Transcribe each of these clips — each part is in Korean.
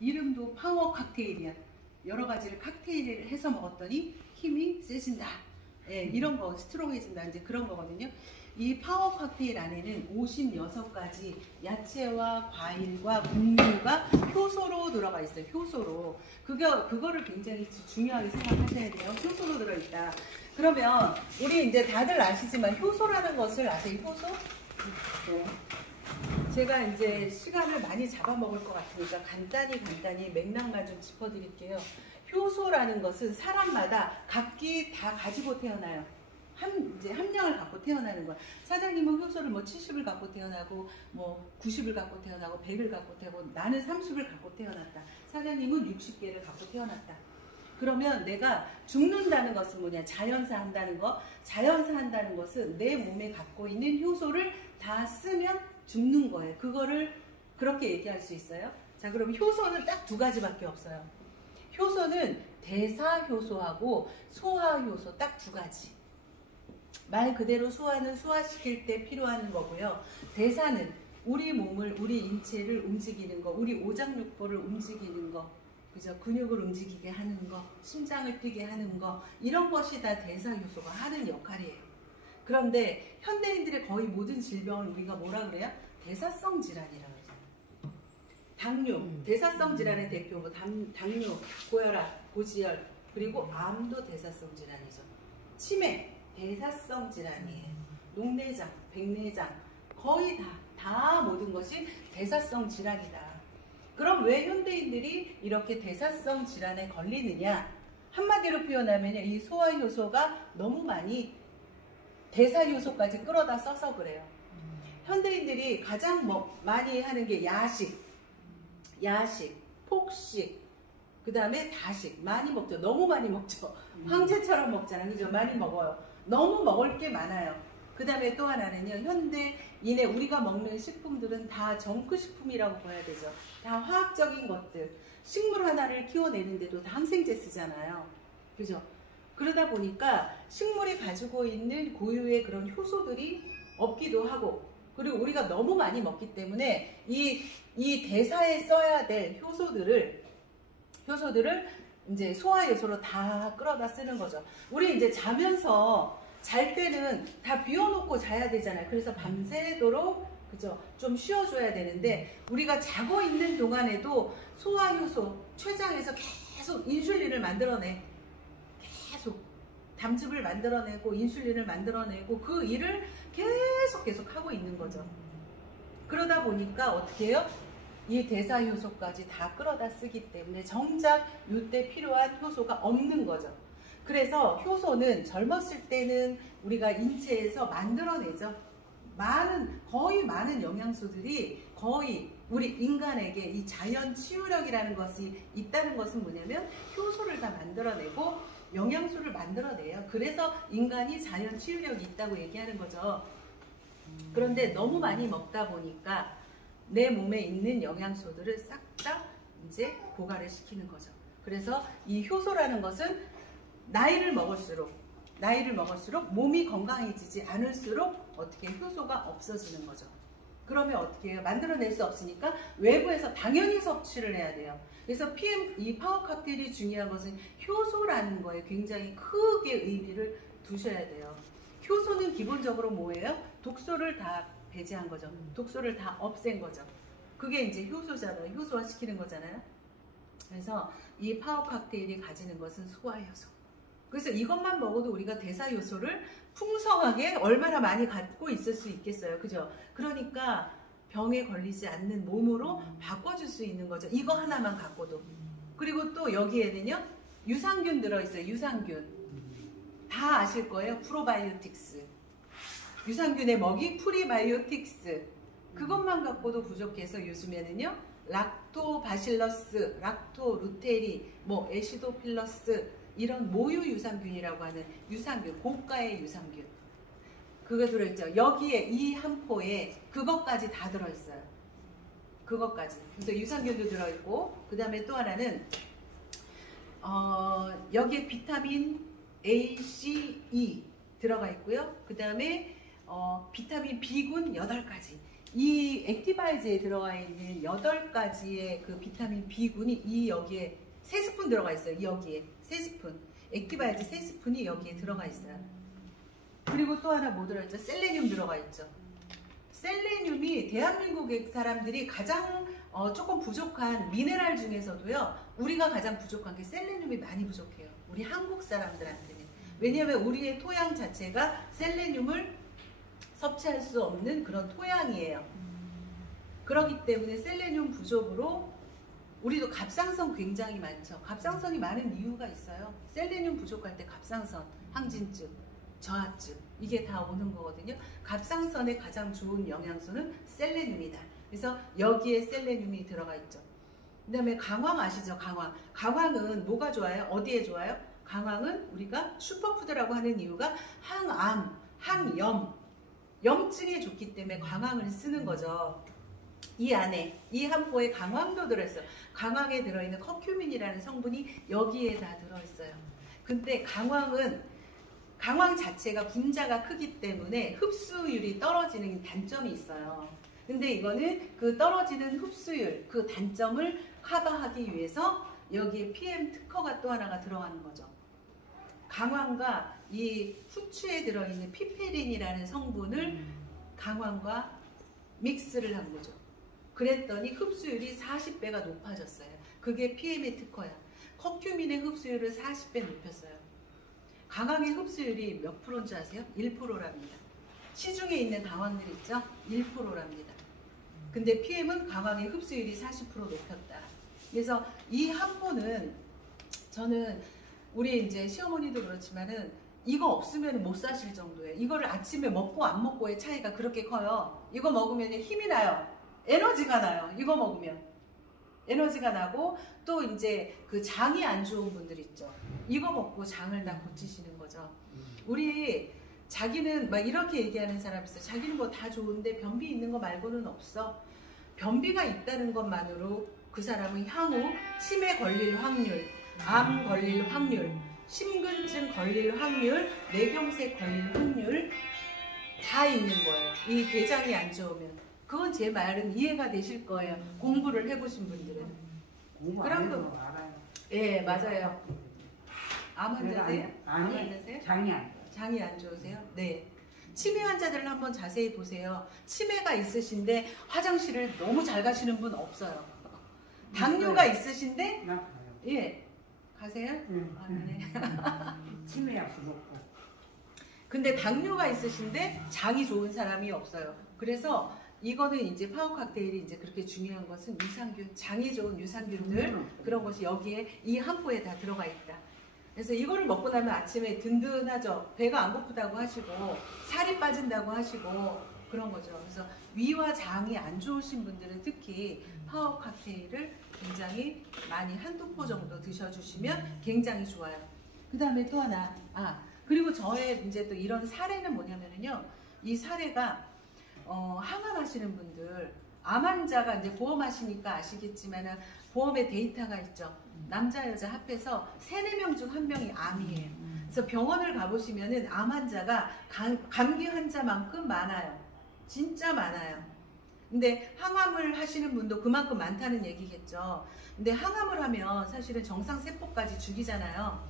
이름도 파워 칵테일이야. 여러 가지를 칵테일을 해서 먹었더니 힘이 세진다. 예, 이런 거 스트롱해진다. 이제 그런 거거든요. 이 파워 칵테일 안에는 56가지 야채와 과일과 곡류가 효소로 들어가 있어요. 효소로. 그거를 굉장히 중요하게 생각하셔야 돼요. 효소로 들어있다. 그러면 우리 이제 다들 아시지만 효소라는 것을 아세요? 효소? 네. 제가 이제 시간을 많이 잡아먹을 것 같으니까 간단히 맥락만 좀 짚어드릴게요. 효소라는 것은 사람마다 각기 다 가지고 태어나요. 이제 함량을 갖고 태어나는 거야. 사장님은 효소를 뭐 70을 갖고 태어나고, 뭐 90을 갖고 태어나고, 100을 갖고 태어나고, 나는 30을 갖고 태어났다. 사장님은 60개를 갖고 태어났다. 그러면 내가 죽는다는 것은 뭐냐? 자연사 한다는 거. 자연사 한다는 것은 내 몸에 갖고 있는 효소를 다 쓰면 죽는 거예요. 그거를 그렇게 얘기할 수 있어요. 자, 그럼 효소는 딱 두 가지밖에 없어요. 효소는 대사효소하고 소화효소 딱 두 가지. 말 그대로 소화는 소화시킬 때 필요한 거고요. 대사는 우리 몸을, 우리 인체를 움직이는 거, 우리 오장육부를 움직이는 거, 그죠? 근육을 움직이게 하는 거, 심장을 뛰게 하는 거, 이런 것이 다 대사효소가 하는 역할이에요. 그런데 현대인들의 거의 모든 질병을 우리가 뭐라 그래요? 대사성 질환이라고 그러잖아요. 당뇨, 대사성 질환의 대표고 당뇨, 고혈압, 고지혈, 그리고 암도 대사성 질환이죠. 치매, 대사성 질환이에요. 녹내장, 백내장, 거의 다 모든 것이 대사성 질환이다. 그럼 왜 현대인들이 이렇게 대사성 질환에 걸리느냐? 한마디로 표현하면 이 소화효소가 너무 많이 대사효소까지 끌어다 써서 그래요. 현대인들이 가장 많이 하는 게 야식, 폭식, 그 다음에 다식. 많이 먹죠. 너무 많이 먹죠. 황제처럼 먹잖아요. 그죠? 많이 먹어요. 너무 먹을 게 많아요. 그 다음에 또 하나는요. 현대인의 우리가 먹는 식품들은 다 정크식품이라고 봐야 되죠. 다 화학적인 것들. 식물 하나를 키워내는데도 다 항생제 쓰잖아요. 그죠? 그러다 보니까 식물이 가지고 있는 고유의 그런 효소들이 없기도 하고, 그리고 우리가 너무 많이 먹기 때문에 이 대사에 써야 될 효소들을 이제 소화효소로 다 끌어다 쓰는 거죠. 우리 이제 자면서 잘 때는 다 비워놓고 자야 되잖아요. 그래서 밤새도록, 그죠? 좀 쉬어줘야 되는데, 우리가 자고 있는 동안에도 소화효소, 췌장에서 계속 인슐린을 만들어내. 계속 담즙을 만들어내고 인슐린을 만들어내고 그 일을 계속 하고 있는 거죠. 그러다 보니까 어떻게 해요? 이 대사효소까지 다 끌어다 쓰기 때문에 정작 이때 필요한 효소가 없는 거죠. 그래서 효소는 젊었을 때는 우리가 인체에서 만들어내죠. 거의 많은 영양소들이 거의 우리 인간에게 이 자연 치유력이라는 것이 있다는 것은 뭐냐면 효소를 다 만들어내고 영양소를 만들어내요. 그래서 인간이 자연 치유력이 있다고 얘기하는 거죠. 그런데 너무 많이 먹다 보니까 내 몸에 있는 영양소들을 싹 다 이제 고갈을 시키는 거죠. 그래서 이 효소라는 것은 나이를 먹을수록 몸이 건강해지지 않을수록 어떻게 효소가 없어지는 거죠. 그러면 어떻게 해요? 만들어낼 수 없으니까 외부에서 당연히 섭취를 해야 돼요. 그래서 이 파워 칵테일이 중요한 것은 효소라는 거에 굉장히 크게 의미를 두셔야 돼요. 효소는 기본적으로 뭐예요? 독소를 다 배제한 거죠. 독소를 다 없앤 거죠. 그게 이제 효소잖아요. 효소화 시키는 거잖아요. 그래서 이 파워 칵테일이 가지는 것은 소화효소. 그래서 이것만 먹어도 우리가 대사효소를 풍성하게 얼마나 많이 갖고 있을 수 있겠어요. 그죠? 그러니까 병에 걸리지 않는 몸으로 바꿔줄 수 있는 거죠. 이거 하나만 갖고도. 그리고 또 여기에는요, 유산균 들어있어요. 유산균. 다 아실 거예요. 프로바이오틱스. 유산균의 먹이 프리바이오틱스. 그것만 갖고도 부족해서 요즘에는요, 락토바실러스, 락토루테리, 뭐 에시도필러스, 이런 모유 유산균이라고 하는 유산균, 고가의 유산균. 그거 들어있죠. 여기에 이 한 포에 그것까지 다 들어있어요. 그것까지. 그래서 유산균도 들어있고, 그 다음에 또 하나는 여기에 비타민 A, C, E 들어가 있고요. 그 다음에 비타민 B군 8가지. 이 액티바이즈에 들어가 있는 8가지의 그 비타민 B군이 이 여기에 3스푼 들어가 있어요. 여기에 3스푼. 액티바이즈 3스푼이 여기에 들어가 있어요. 그리고 또 하나 뭐 들어있죠? 셀레늄 들어가 있죠. 셀레늄이 대한민국 사람들이 가장 조금 부족한 미네랄 중에서도요. 우리가 가장 부족한 게 셀레늄이 많이 부족해요. 우리 한국 사람들한테는. 왜냐하면 우리의 토양 자체가 셀레늄을 섭취할 수 없는 그런 토양이에요. 그렇기 때문에 셀레늄 부족으로 우리도 갑상선 굉장히 많죠. 갑상선이 많은 이유가 있어요. 셀레늄 부족할 때 갑상선, 항진증, 저하증 이게 다 오는 거거든요. 갑상선에 가장 좋은 영양소는 셀레늄이다. 그래서 여기에 셀레늄이 들어가 있죠. 그 다음에 강황 아시죠? 강황. 강황은 뭐가 좋아요? 어디에 좋아요? 강황은 우리가 슈퍼푸드라고 하는 이유가 항암, 항염, 염증에 좋기 때문에 강황을 쓰는 거죠. 이 안에 이 한 포에 강황도 들어있어요. 강황에 들어있는 커큐민이라는 성분이 여기에 다 들어있어요. 근데 강황은 강황 자체가 분자가 크기 때문에 흡수율이 떨어지는 단점이 있어요. 근데 이거는 그 떨어지는 흡수율, 그 단점을 커버하기 위해서 여기에 PM 특허가 또 하나가 들어가는 거죠. 강황과 이 후추에 들어있는 피페린이라는 성분을 강황과 믹스를 한 거죠. 그랬더니 흡수율이 40배가 높아졌어요. 그게 PM의 특허야. 커큐민의 흡수율을 40배 높였어요. 강황의 흡수율이 몇 프로인 줄 아세요? 1%랍니다. 시중에 있는 강황들 있죠? 1%랍니다. 근데 PM은 강황의 흡수율이 40% 높였다. 그래서 이 한 포는 저는 우리 이제 시어머니도 그렇지만은 이거 없으면 못 사실 정도예요. 이거를 아침에 먹고 안 먹고의 차이가 그렇게 커요. 이거 먹으면 힘이 나요. 에너지가 나요. 이거 먹으면. 에너지가 나고 또 이제 그 장이 안 좋은 분들 있죠. 이거 먹고 장을 다 고치시는 거죠. 우리 자기는 막 이렇게 얘기하는 사람 있어요. 자기는 뭐 다 좋은데 변비 있는 거 말고는 없어. 변비가 있다는 것만으로 그 사람은 향후 치매 걸릴 확률, 암 걸릴 확률, 심근증 걸릴 확률, 뇌경색 걸릴 확률 다 있는 거예요. 이 대장이 안 좋으면. 그건 제 말은 이해가 되실 거예요. 공부를 해보신 분들은. 그럼 또 알아요. 예, 맞아요. 암 환자세요? 아니, 장이 안 좋아요. 장이 안 좋으세요? 네. 치매 환자들을 한번 자세히 보세요. 치매가 있으신데 화장실을 너무 잘 가시는 분 없어요. 당뇨가 있으신데 예. 가세요? 아, 네. 치매약도 먹고. 근데 당뇨가 있으신데 장이 좋은 사람이 없어요. 그래서 이거는 이제 파워 칵테일이 이제 그렇게 중요한 것은 유산균, 장이 좋은 유산균들 그런 것이 여기에 이 한 포에 다 들어가 있다. 그래서 이거를 먹고 나면 아침에 든든하죠. 배가 안 고프다고 하시고 살이 빠진다고 하시고 그런 거죠. 그래서 위와 장이 안 좋으신 분들은 특히 파워 칵테일을 굉장히 많이 한두 포 정도 드셔주시면 굉장히 좋아요. 그 다음에 또 하나, 그리고 저의 이제 또 이런 사례는 뭐냐면요. 이 사례가 항암하시는 분들, 암 환자가 이제 보험하시니까 아시겠지만은 보험에 데이터가 있죠. 남자 여자 합해서 3, 4명 중 1명이 암이에요. 그래서 병원을 가보시면은 암 환자가 감기 환자만큼 많아요. 진짜 많아요. 근데 항암을 하시는 분도 그만큼 많다는 얘기겠죠. 근데 항암을 하면 사실은 정상 세포까지 죽이잖아요.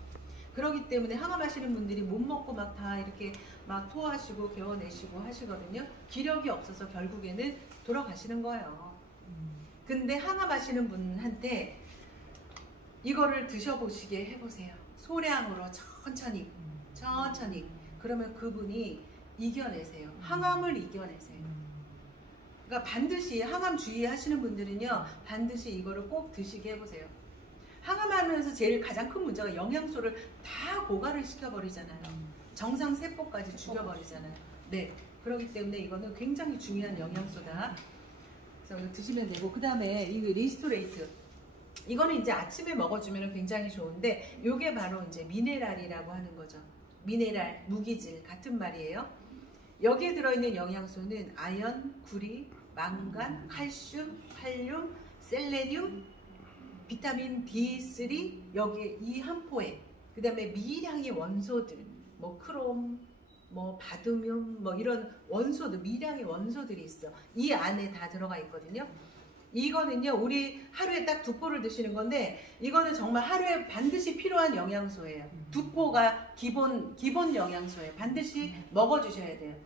그렇기 때문에 항암하시는 분들이 못 먹고 막 다 이렇게 막 토하시고 개워내시고 하시거든요. 기력이 없어서 결국에는 돌아가시는 거예요. 근데 항암하시는 분한테 이거를 드셔보시게 해보세요. 소량으로 천천히 그러면 그분이 이겨내세요. 항암을 이겨내세요. 그러니까 반드시 항암 주의하시는 분들은요, 반드시 이거를 꼭 드시게 해보세요. 항암하면서 제일 가장 큰 문제가 영양소를 다 고갈을 시켜버리잖아요. 정상 세포까지 죽여버리잖아요. 네, 그렇기 때문에 이거는 굉장히 중요한 영양소다. 그래서 이거 드시면 되고, 그 다음에 이 리스토레이트. 이거는 이제 아침에 먹어주면 굉장히 좋은데, 요게 바로 이제 미네랄이라고 하는 거죠. 미네랄, 무기질 같은 말이에요. 여기에 들어있는 영양소는 아연, 구리, 망간, 칼슘, 칼륨, 셀레늄, 비타민 D3 여기에 이 한 포에, 그 다음에 미량의 원소들, 뭐 크롬, 뭐 바두뮴, 뭐 이런 원소들, 미량의 원소들이 있어. 이 안에 다 들어가 있거든요. 이거는요, 우리 하루에 딱 2포를 드시는 건데, 이거는 정말 하루에 반드시 필요한 영양소예요. 2포가 기본 영양소예요. 반드시 먹어주셔야 돼요.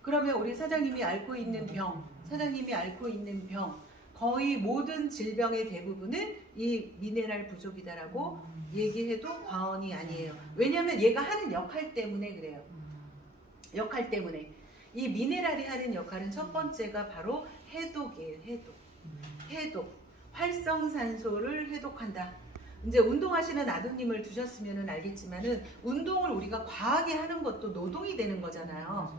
그러면 우리 사장님이 앓고 있는 병, 거의 모든 질병의 대부분은 이 미네랄 부족이다라고 얘기해도 과언이 아니에요. 왜냐하면 얘가 하는 역할 때문에 그래요. 역할 때문에. 이 미네랄이 하는 역할은 첫 번째가 바로 해독이에요. 해독. 활성산소를 해독한다. 이제 운동하시는 아드님을 두셨으면 알겠지만은 운동을 우리가 과하게 하는 것도 노동이 되는 거잖아요.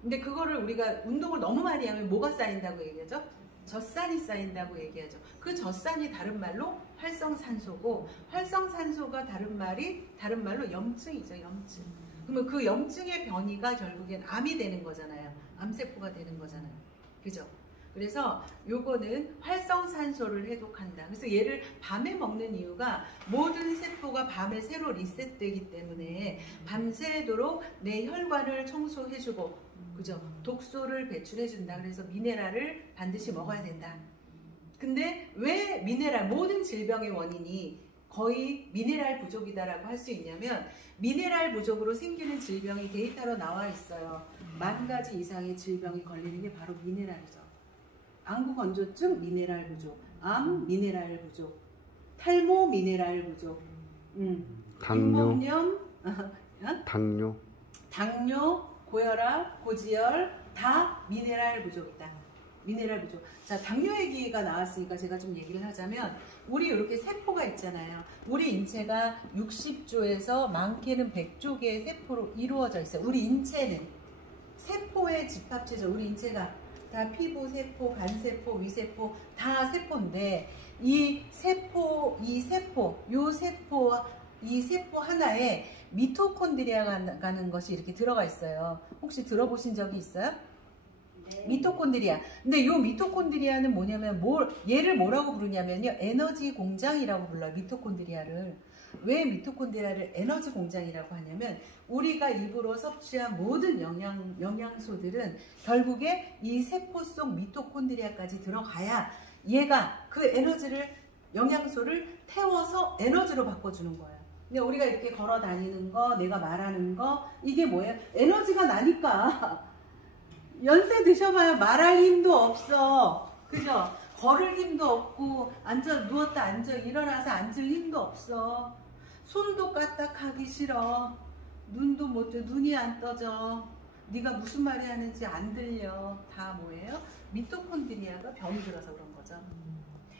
근데 그거를 우리가 운동을 너무 많이 하면 뭐가 쌓인다고 얘기하죠? 젖산이 쌓인다고 얘기하죠. 그 젖산이 다른 말로 활성산소고, 활성산소가 다른 말로 염증이죠. 염증. 그러면 그 염증의 변이가 결국엔 암이 되는 거잖아요. 암세포가 되는 거잖아요. 그죠? 그래서 요거는 활성산소를 해독한다. 그래서 얘를 밤에 먹는 이유가 모든 세포가 밤에 새로 리셋되기 때문에 밤새도록 내 혈관을 청소해주고, 그죠? 독소를 배출해준다. 그래서 미네랄을 반드시 먹어야 된다. 근데 왜 미네랄, 모든 질병의 원인이 거의 미네랄 부족이다라고 할 수 있냐면, 미네랄 부족으로 생기는 질병이 데이터로 나와 있어요. 10,000가지 이상의 질병이 걸리는 게 바로 미네랄이죠. 안구건조증 미네랄 부족, 암 미네랄 부족, 탈모 미네랄 부족, 잇몸염, 당뇨, 고혈압, 고지혈 다 미네랄 부족이다. 미네랄 부족. 자, 당뇨 얘기가 나왔으니까 제가 좀 얘기를 하자면, 우리 이렇게 세포가 있잖아요. 우리 인체가 60조에서 많게는 100조 개의 세포로 이루어져 있어요. 우리 인체는 세포의 집합체죠. 우리 인체가 다 피부 세포, 간 세포, 위 세포 다 세포인데, 이 세포 하나에 미토콘드리아라는 것이 이렇게 들어가 있어요. 혹시 들어보신 적이 있어요? 네. 미토콘드리아. 근데 이 미토콘드리아는 뭐냐면, 얘를 뭐라고 부르냐면요, 에너지 공장이라고 불러요. 미토콘드리아를. 왜 미토콘드리아를 에너지 공장이라고 하냐면, 우리가 입으로 섭취한 모든 영양소들은 결국에 이 세포 속 미토콘드리아까지 들어가야 얘가 그 영양소를 태워서 에너지로 바꿔주는 거예요. 근데 우리가 이렇게 걸어 다니는 거, 내가 말하는 거, 이게 뭐예요? 에너지가 나니까. 연세 드셔봐요. 말할 힘도 없어. 그죠? 걸을 힘도 없고, 누웠다 앉아 일어나서 앉을 힘도 없어. 손도 까딱하기 싫어. 눈도 못 떠. 눈이 안 떠져. 네가 무슨 말이 하는지 안 들려. 다 뭐예요? 미토콘드리아가 병이 들어서 그런 거죠.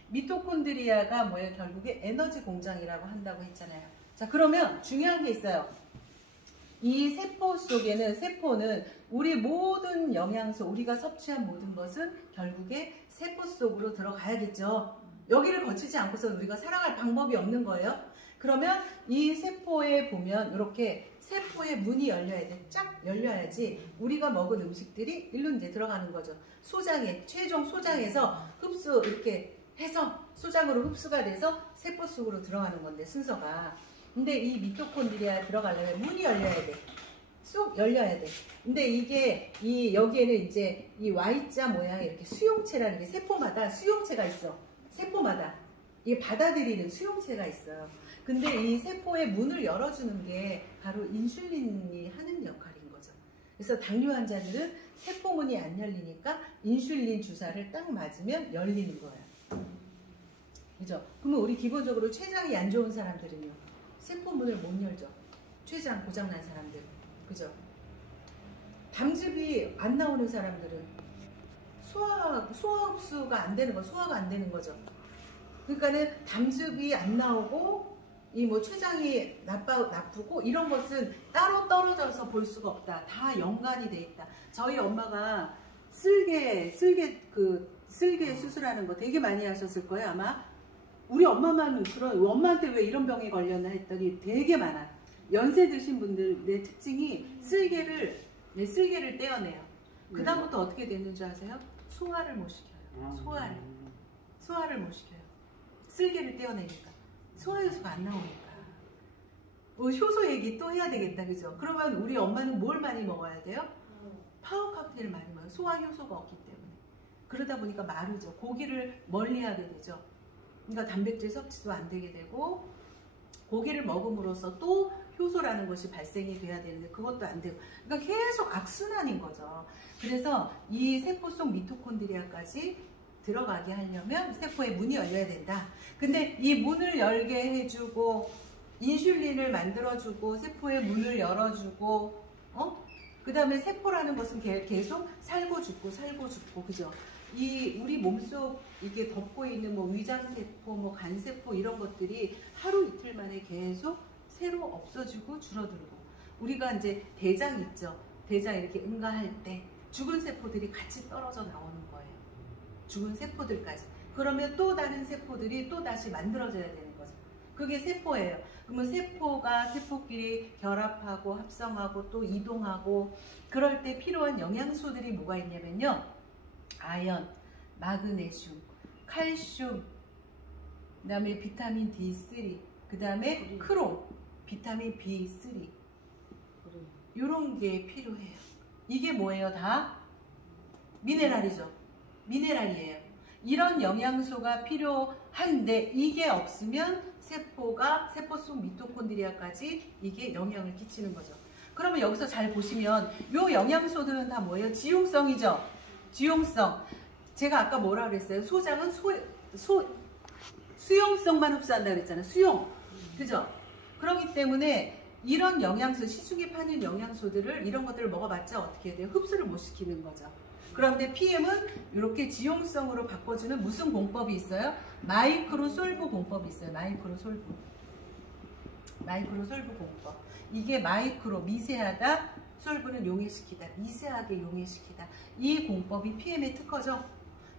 미토콘드리아가 뭐예요? 결국에 에너지 공장이라고 한다고 했잖아요. 자, 그러면 중요한 게 있어요. 이 세포는 우리 모든 영양소, 우리가 섭취한 모든 것은 결국에 세포 속으로 들어가야겠죠. 여기를 거치지 않고서 우리가 살아갈 방법이 없는 거예요. 그러면 이 세포에 보면 이렇게 세포의 문이 열려야 돼. 쫙 열려야지 우리가 먹은 음식들이 일로 이제 들어가는 거죠. 최종 소장에서 이렇게 해서 소장으로 흡수가 돼서 세포 속으로 들어가는 건데, 순서가. 근데 이 미토콘드리아 들어가려면 문이 열려야 돼. 쏙 열려야 돼. 근데 이게 여기에는 이제 이 Y자 모양의 이렇게 수용체라는 게, 세포마다 수용체가 있어. 세포마다 이게 받아들이는 수용체가 있어요. 근데 이 세포의 문을 열어주는 게 바로 인슐린이 하는 역할인 거죠. 그래서 당뇨 환자들은 세포문이 안 열리니까 인슐린 주사를 딱 맞으면 열리는 거예요. 그죠? 그러면 우리 기본적으로 췌장이 안 좋은 사람들은요, 세포문을 못 열죠. 췌장 고장난 사람들. 그죠? 담즙이 안 나오는 사람들은 소화 흡수가 안 되는 거, 소화가 안 되는 거죠. 그러니까는 담즙이 안 나오고, 췌장이 나쁘고, 이런 것은 따로 떨어져서 볼 수가 없다. 다 연관이 돼 있다. 저희 엄마가 쓸개 수술하는 거 되게 많이 하셨을 거예요, 아마. 우리 엄마만 엄마한테 왜 이런 병이 걸렸나 했더니 되게 많아. 연세 드신 분들의 특징이 쓸개를 떼어내요. 그 다음부터 어떻게 되는 줄 아세요? 소화를 못 시켜요. 소화를 못 시켜요. 쓸개를 떼어내니까. 소화효소가 안 나오니까. 효소 얘기 또 해야 되겠다, 그죠? 그러면 우리 엄마는 뭘 많이 먹어야 돼요? 파워 칵테일 많이 먹어요. 소화 효소가 없기 때문에. 그러다 보니까 마르죠. 고기를 멀리하게 되죠. 그러니까 단백질 섭취도 안 되게 되고, 고기를 먹음으로써 또 효소라는 것이 발생이 돼야 되는데 그것도 안 되고, 그러니까 계속 악순환인 거죠. 그래서 이 세포 속 미토콘드리아까지 들어가게 하려면 세포에 문이 열려야 된다. 근데 이 문을 열게 해주고 인슐린을 만들어주고 세포의 문을 열어주고, 그 다음에 세포라는 것은 계속 살고 죽고 살고 죽고, 그죠? 이 우리 몸속 이게 덮고 있는 뭐 위장세포, 뭐 간세포 이런 것들이 하루 이틀 만에 계속 새로 없어지고 줄어들고, 우리가 이제 대장 있죠. 대장 이렇게 응가할 때 죽은 세포들이 같이 떨어져 나오는 거예요. 죽은 세포들까지. 그러면 또 다른 세포들이 또 다시 만들어져야 되는 거죠. 그게 세포예요. 그러면 세포가 세포끼리 결합하고 합성하고 또 이동하고, 그럴 때 필요한 영양소들이 뭐가 있냐면요. 아연, 마그네슘, 칼슘, 그 다음에 비타민 D3, 그 다음에 크롬, 비타민 B3, 이런 게 필요해요. 이게 뭐예요? 다 미네랄이죠. 미네랄이에요. 이런 영양소가 필요한데 이게 없으면 세포 속 미토콘드리아까지 이게 영향을 끼치는 거죠. 그러면 여기서 잘 보시면 이 영양소들은 다 뭐예요? 지용성이죠. 지용성. 제가 아까 뭐라 그랬어요? 소장은 수용성만 흡수한다 그랬잖아요. 수용. 그죠? 그렇기 때문에 이런 영양소, 시중에 파는 영양소들을, 이런 것들을 먹어봤자 어떻게 해야 돼요? 흡수를 못 시키는 거죠. 그런데 PM은 이렇게 지용성으로 바꿔주는 무슨 공법이 있어요? 마이크로솔브 공법이 있어요. 마이크로솔브 공법. 이게 마이크로, 미세하다, 솔브는 용해시키다, 미세하게 용해시키다. 이 공법이 PM의 특허죠.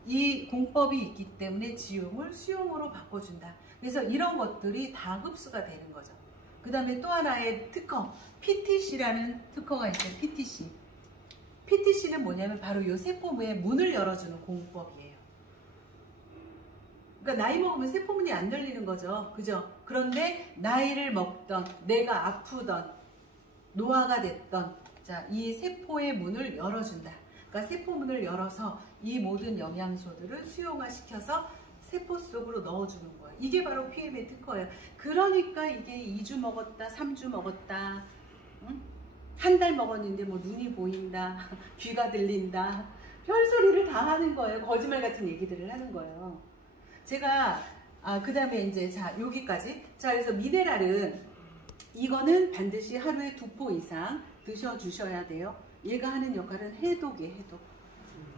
이 공법이 있기 때문에 지용을 수용으로 바꿔준다. 그래서 이런 것들이 다 흡수가 되는 거죠. 그 다음에 또 하나의 특허, PTC라는 특허가 있어요. PTC. PTC는 뭐냐면 바로 이 세포의 문을 열어주는 공법이에요. 그러니까 나이 먹으면 세포문이 안 열리는 거죠. 그죠? 그런데 나이를 먹던, 내가 아프던, 노화가 됐던, 자, 이 세포의 문을 열어준다. 그러니까 세포문을 열어서 이 모든 영양소들을 수용화시켜서 세포 속으로 넣어주는 거예요. 이게 바로 PM의 특허예요. 그러니까 이게 2주 먹었다, 3주 먹었다, 응? 한 달 먹었는데 뭐 눈이 보인다, 귀가 들린다, 별소리를 다 하는 거예요. 거짓말 같은 얘기들을 하는 거예요. 제가 그 다음에 이제 자 여기까지. 자, 그래서 미네랄은 이거는 반드시 하루에 2포 이상 드셔주셔야 돼요. 얘가 하는 역할은 해독이에요. 해독.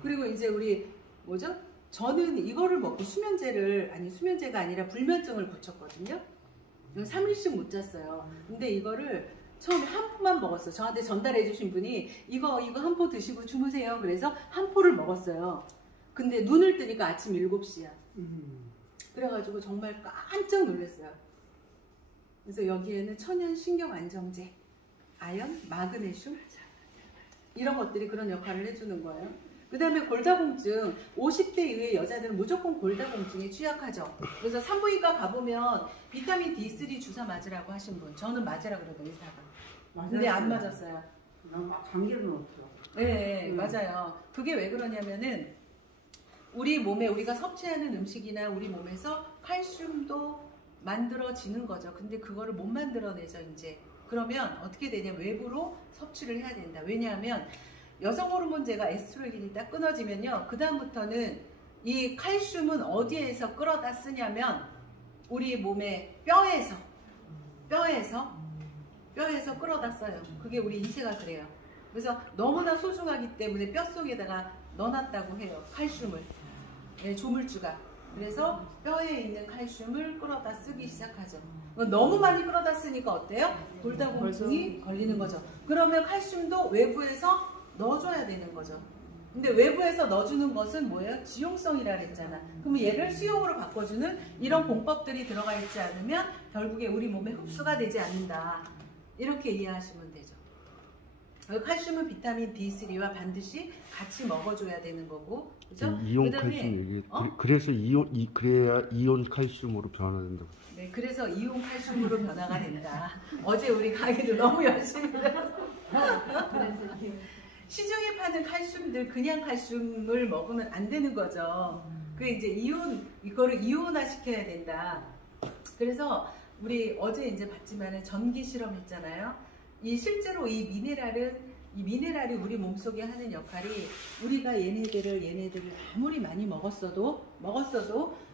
그리고 이제 우리 뭐죠? 저는 이거를 먹고 수면제가 아니라 불면증을 고쳤거든요. 3일씩 못 잤어요. 근데 이거를 처음에 한 포만 먹었어요. 저한테 전달해 주신 분이 이거 한 포 드시고 주무세요. 그래서 한 포를 먹었어요. 근데 눈을 뜨니까 아침 7시야. 그래가지고 정말 깜짝 놀랐어요. 그래서 여기에는 천연 신경 안정제, 아연, 마그네슘 이런 것들이 그런 역할을 해주는 거예요. 그 다음에 골다공증, 50대 이후의 여자들은 무조건 골다공증에 취약하죠. 그래서 산부인과 가보면 비타민 D3 주사 맞으라고 하신 분, 저는 맞으라고 그러더니 의사가. 근데 안 맞았어요. 관계는 없어. 네, 맞아요. 그게 왜 그러냐면은 우리 몸에 우리가 섭취하는 음식이나 우리 몸에서 칼슘도 만들어지는 거죠. 근데 그거를 못 만들어내죠, 이제. 그러면 어떻게 되냐, 외부로 섭취를 해야 된다. 왜냐하면 여성 호르몬제가 에스트로겐이 딱 끊어지면요, 그 다음부터는 이 칼슘은 어디에서 끌어다 쓰냐면 우리 몸의 뼈에서 끌어다 써요. 그게 우리 인체가 그래요. 그래서 너무나 소중하기 때문에 뼈 속에다가 넣어놨다고 해요. 칼슘을. 네, 조물주가. 그래서 뼈에 있는 칼슘을 끌어다 쓰기 시작하죠. 너무 많이 끌어다 쓰니까 어때요? 골다공증이 걸리는 거죠. 그러면 칼슘도 외부에서 넣어줘야 되는 거죠. 근데 외부에서 넣어주는 것은 뭐예요? 지용성이라 그랬잖아. 그러면 얘를 수용으로 바꿔주는 이런 공법들이 들어가 있지 않으면 결국에 우리 몸에 흡수가 되지 않는다. 이렇게 이해하시면 되죠. 칼슘은 비타민 D3와 반드시 같이 먹어줘야 되는 거고, 그죠? 이온 그다음에, 칼슘 얘기. 그래서 그래야 이온 칼슘으로 변화된다. 네, 그래서 이온 칼슘으로 변화가 된다. 어제 우리 강의를 너무 열심히 들었어. 시중에 파는 칼슘들 그냥 칼슘을 먹으면 안 되는 거죠. 그 이제 이거를 이온화 시켜야 된다. 그래서 우리 어제 이제 봤지만은 전기 실험했잖아요. 실제로 이 미네랄이 우리 몸속에 하는 역할이 우리가 얘네들을 아무리 많이 먹었어도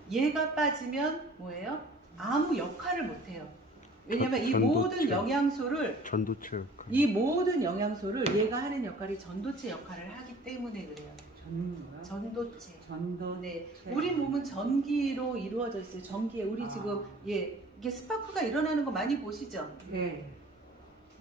얘가 빠지면 뭐예요? 아무 역할을 못 해요. 왜냐면 이 모든 영양소를 이 모든 영양소를 얘가 하는 역할이 전도체 역할을 하기 때문에 그래요. 전도체. 네. 우리 몸은 전기로 이루어져 있어요. 전기에 우리 지금 이게 스파크가 일어나는 거 많이 보시죠? 네.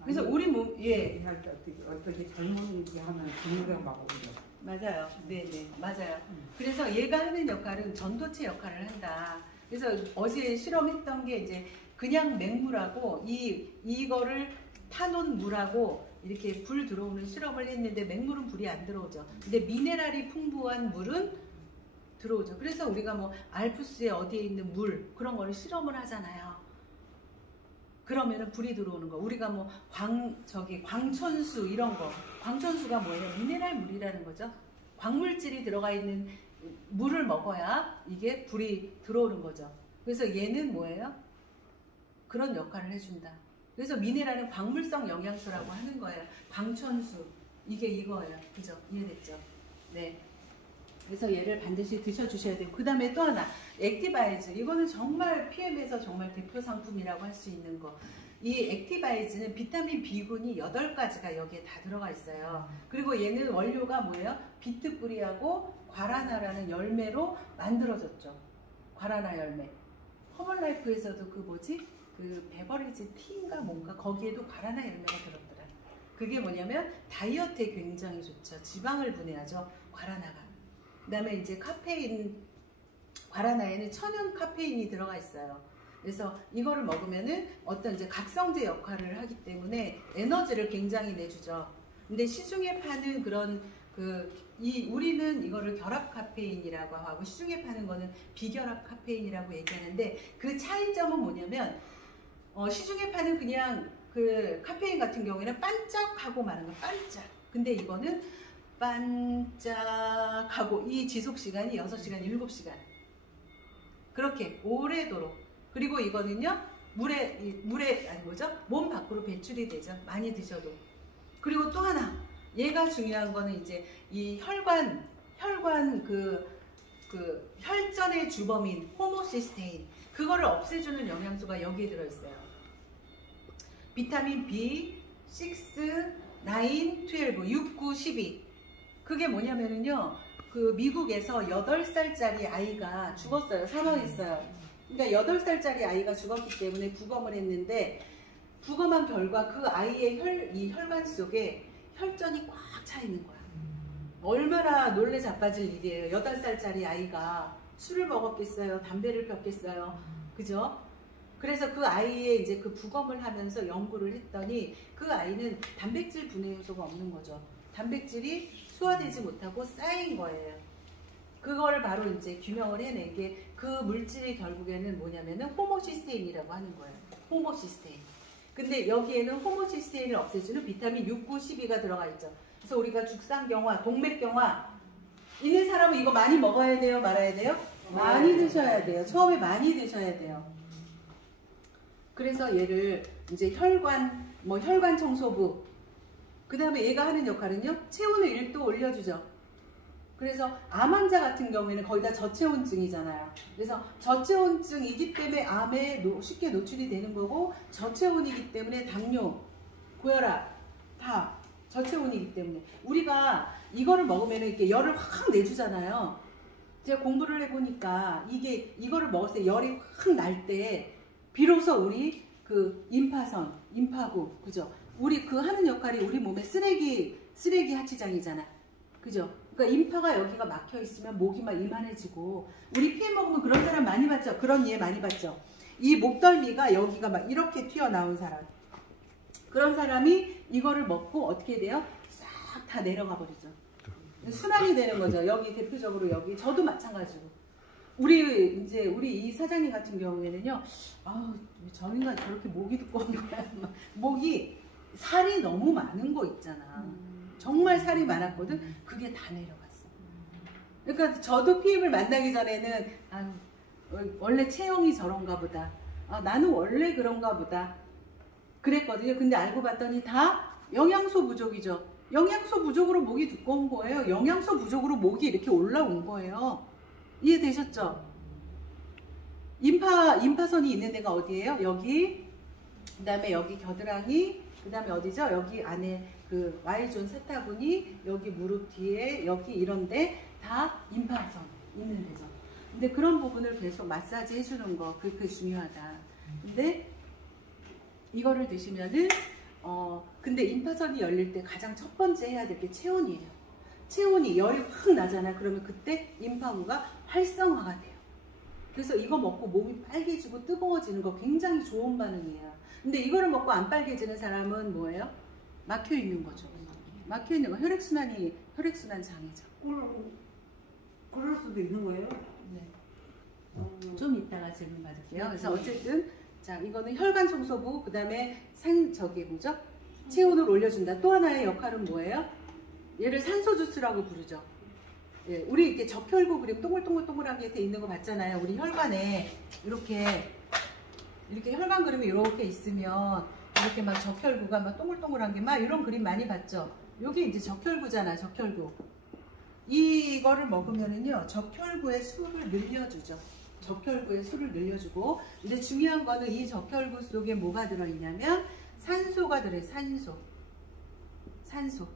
그래서 우리 몸 어떻게 잘못 얘기하면 공감하고 그래. 맞아요. 네네 맞아요. 그래서 얘가 하는 역할은 전도체 역할을 한다. 그래서 어제 실험했던 게 이제 그냥 맹물하고 이거를 타놓은 물하고 이렇게 불 들어오는 실험을 했는데 맹물은 불이 안 들어오죠. 근데 미네랄이 풍부한 물은 들어오죠. 그래서 우리가 뭐 알프스에 어디에 있는 물 그런 거를 실험을 하잖아요. 그러면은 불이 들어오는 거. 우리가 뭐 광천수 이런 거. 광천수가 뭐예요? 미네랄 물이라는 거죠. 광물질이 들어가 있는 물을 먹어야 이게 불이 들어오는 거죠. 그래서 얘는 뭐예요? 그런 역할을 해준다. 그래서 미네랄은 광물성 영양소라고 하는 거예요. 광천수. 이게 이거예요. 그죠? 이해됐죠? 네. 그래서 얘를 반드시 드셔주셔야 되고, 그 다음에 또 하나 액티바이즈. 이거는 정말 PM에서 정말 대표 상품이라고 할 수 있는 거. 이 액티바이즈는 비타민 B군이 8가지가 여기에 다 들어가 있어요. 그리고 얘는 원료가 뭐예요? 비트 뿌리하고 과라나라는 열매로 만들어졌죠. 과라나 열매. 허멀라이프에서도 그 베버리지 티인가 뭔가 거기에도 과라나 열매가 들었더라. 그게 뭐냐면 다이어트에 굉장히 좋죠. 지방을 분해하죠. 과라나가. 그 다음에 이제 카페인, 과라나에는 천연 카페인이 들어가 있어요. 그래서 이거를 먹으면은 어떤 이제 각성제 역할을 하기 때문에 에너지를 굉장히 내주죠. 근데 시중에 파는 그런 우리는 이거를 결합 카페인이라고 하고 시중에 파는 거는 비결합 카페인이라고 얘기하는데 그 차이점은 뭐냐면 시중에 파는 그냥 그 카페인 같은 경우에는 반짝하고 마는 거 반짝. 근데 이거는 반짝하고 이 지속 시간이 6시간, 7시간. 그렇게 오래도록. 그리고 이거는요, 몸 밖으로 배출이 되죠. 많이 드셔도. 그리고 또 하나, 얘가 중요한 거는 이제 이 혈관 혈전의 주범인 호모시스테인. 그거를 없애주는 영양소가 여기에 들어있어요. 비타민 B, 6, 9, 12, 6, 9, 12. 그게 뭐냐면은요, 그 미국에서 8살짜리 아이가 죽었어요. 사망했어요. 그러니까 8살짜리 아이가 죽었기 때문에 부검을 했는데, 부검한 결과 그 아이의 이 혈관 속에 혈전이 꽉 차 있는 거야. 얼마나 놀래 자빠질 일이에요. 8살짜리 아이가 술을 먹었겠어요? 담배를 폈겠어요? 그죠? 그래서 그 아이의 이제 그 부검을 하면서 연구를 했더니 그 아이는 단백질 분해 요소가 없는 거죠. 단백질이 소화되지 못하고 쌓인 거예요. 그거를 바로 이제 규명을 해낸 게 그 물질이 결국에는 뭐냐면은 호모시스테인이라고 하는 거예요. 호모시스테인. 근데 여기에는 호모시스테인을 없애주는 비타민 6, 9, 12가 들어가 있죠. 그래서 우리가 죽상경화, 동맥경화 있는 사람은 이거 많이 먹어야 돼요? 말아야 돼요? 많이 드셔야 돼요. 처음에 많이 드셔야 돼요. 그래서 얘를 이제 혈관 청소부, 그 다음에 얘가 하는 역할은요, 체온을 1도 올려주죠. 그래서 암 환자 같은 경우에는 거의 다 저체온증이잖아요. 그래서 저체온증이기 때문에 암에 쉽게 노출이 되는 거고, 저체온이기 때문에 당뇨, 고혈압 다 저체온이기 때문에 우리가 이거를 먹으면 이렇게 열을 확 내주잖아요. 제가 공부를 해보니까 이거를 먹었을 때 열이 확 날 때 비로소 우리 그 임파선, 임파구, 그죠? 우리 그 하는 역할이 우리 몸의 쓰레기 하치장이잖아. 그죠? 그러니까 임파가 여기가 막혀 있으면 목이 막 이만해지고, 우리 피해 먹으면 그런 사람 많이 봤죠? 그런 예 많이 봤죠? 이 목덜미가 여기가 막 이렇게 튀어나온 사람. 그런 사람이 이거를 먹고 어떻게 돼요? 싹 다 내려가 버리죠. 순환이 되는 거죠. 여기 대표적으로 여기 저도 마찬가지고 우리 이 사장님 같은 경우에는요. 아우 저 인간 저렇게 목이 두꺼운 거야. 목이 살이 너무 많은 거 있잖아. 정말 살이 많았거든. 그게 다 내려갔어. 그러니까 저도 피임을 만나기 전에는 아유, 원래 체형이 저런가 보다. 아, 나는 원래 그런가 보다. 그랬거든요. 근데 알고 봤더니 다 영양소 부족이죠. 영양소 부족으로 목이 두꺼운 거예요. 영양소 부족으로 목이 이렇게 올라온 거예요. 이해되셨죠? 임파선이 있는 데가 어디예요? 여기, 그 다음에 여기 겨드랑이, 그 다음에 어디죠? 여기 안에 그 Y존 세타군이 여기 무릎 뒤에 여기 이런데 다 임파선 있는 데죠. 근데 그런 부분을 계속 마사지 해주는 거 그게 중요하다. 근데 이거를 드시면은 근데 임파선이 열릴 때 가장 첫 번째 해야 될 게 체온이에요. 체온이 열이 확 나잖아. 그러면 그때 임파구가 활성화가 돼요. 그래서 이거 먹고 몸이 빨개지고 뜨거워지는 거 굉장히 좋은 반응이에요. 근데 이거를 먹고 안 빨개지는 사람은 뭐예요? 막혀 있는 거죠. 막혀 있는 거 혈액순환 장애죠. 그럴 수도 있는 거예요? 네. 좀 이따가 질문 받을게요. 그래서 어쨌든 자 이거는 혈관 청소부 그 다음에 저기 뭐죠? 체온을 올려준다. 또 하나의 역할은 뭐예요? 얘를 산소 주스라고 부르죠. 예, 우리 이렇게 적혈구 그림 동글동글동글하게 돼 있는 거 봤잖아요. 우리 혈관에 이렇게 혈관 그림이 이렇게 있으면 이렇게 막 적혈구가 막 동글동글한 게 막 이런 그림 많이 봤죠. 요게 이제 적혈구잖아. 적혈구. 이거를 먹으면은요 적혈구의 수를 늘려주죠. 적혈구의 수를 늘려주고, 근데 중요한 거는 이 적혈구 속에 뭐가 들어있냐면 산소가 들어있어요. 산소.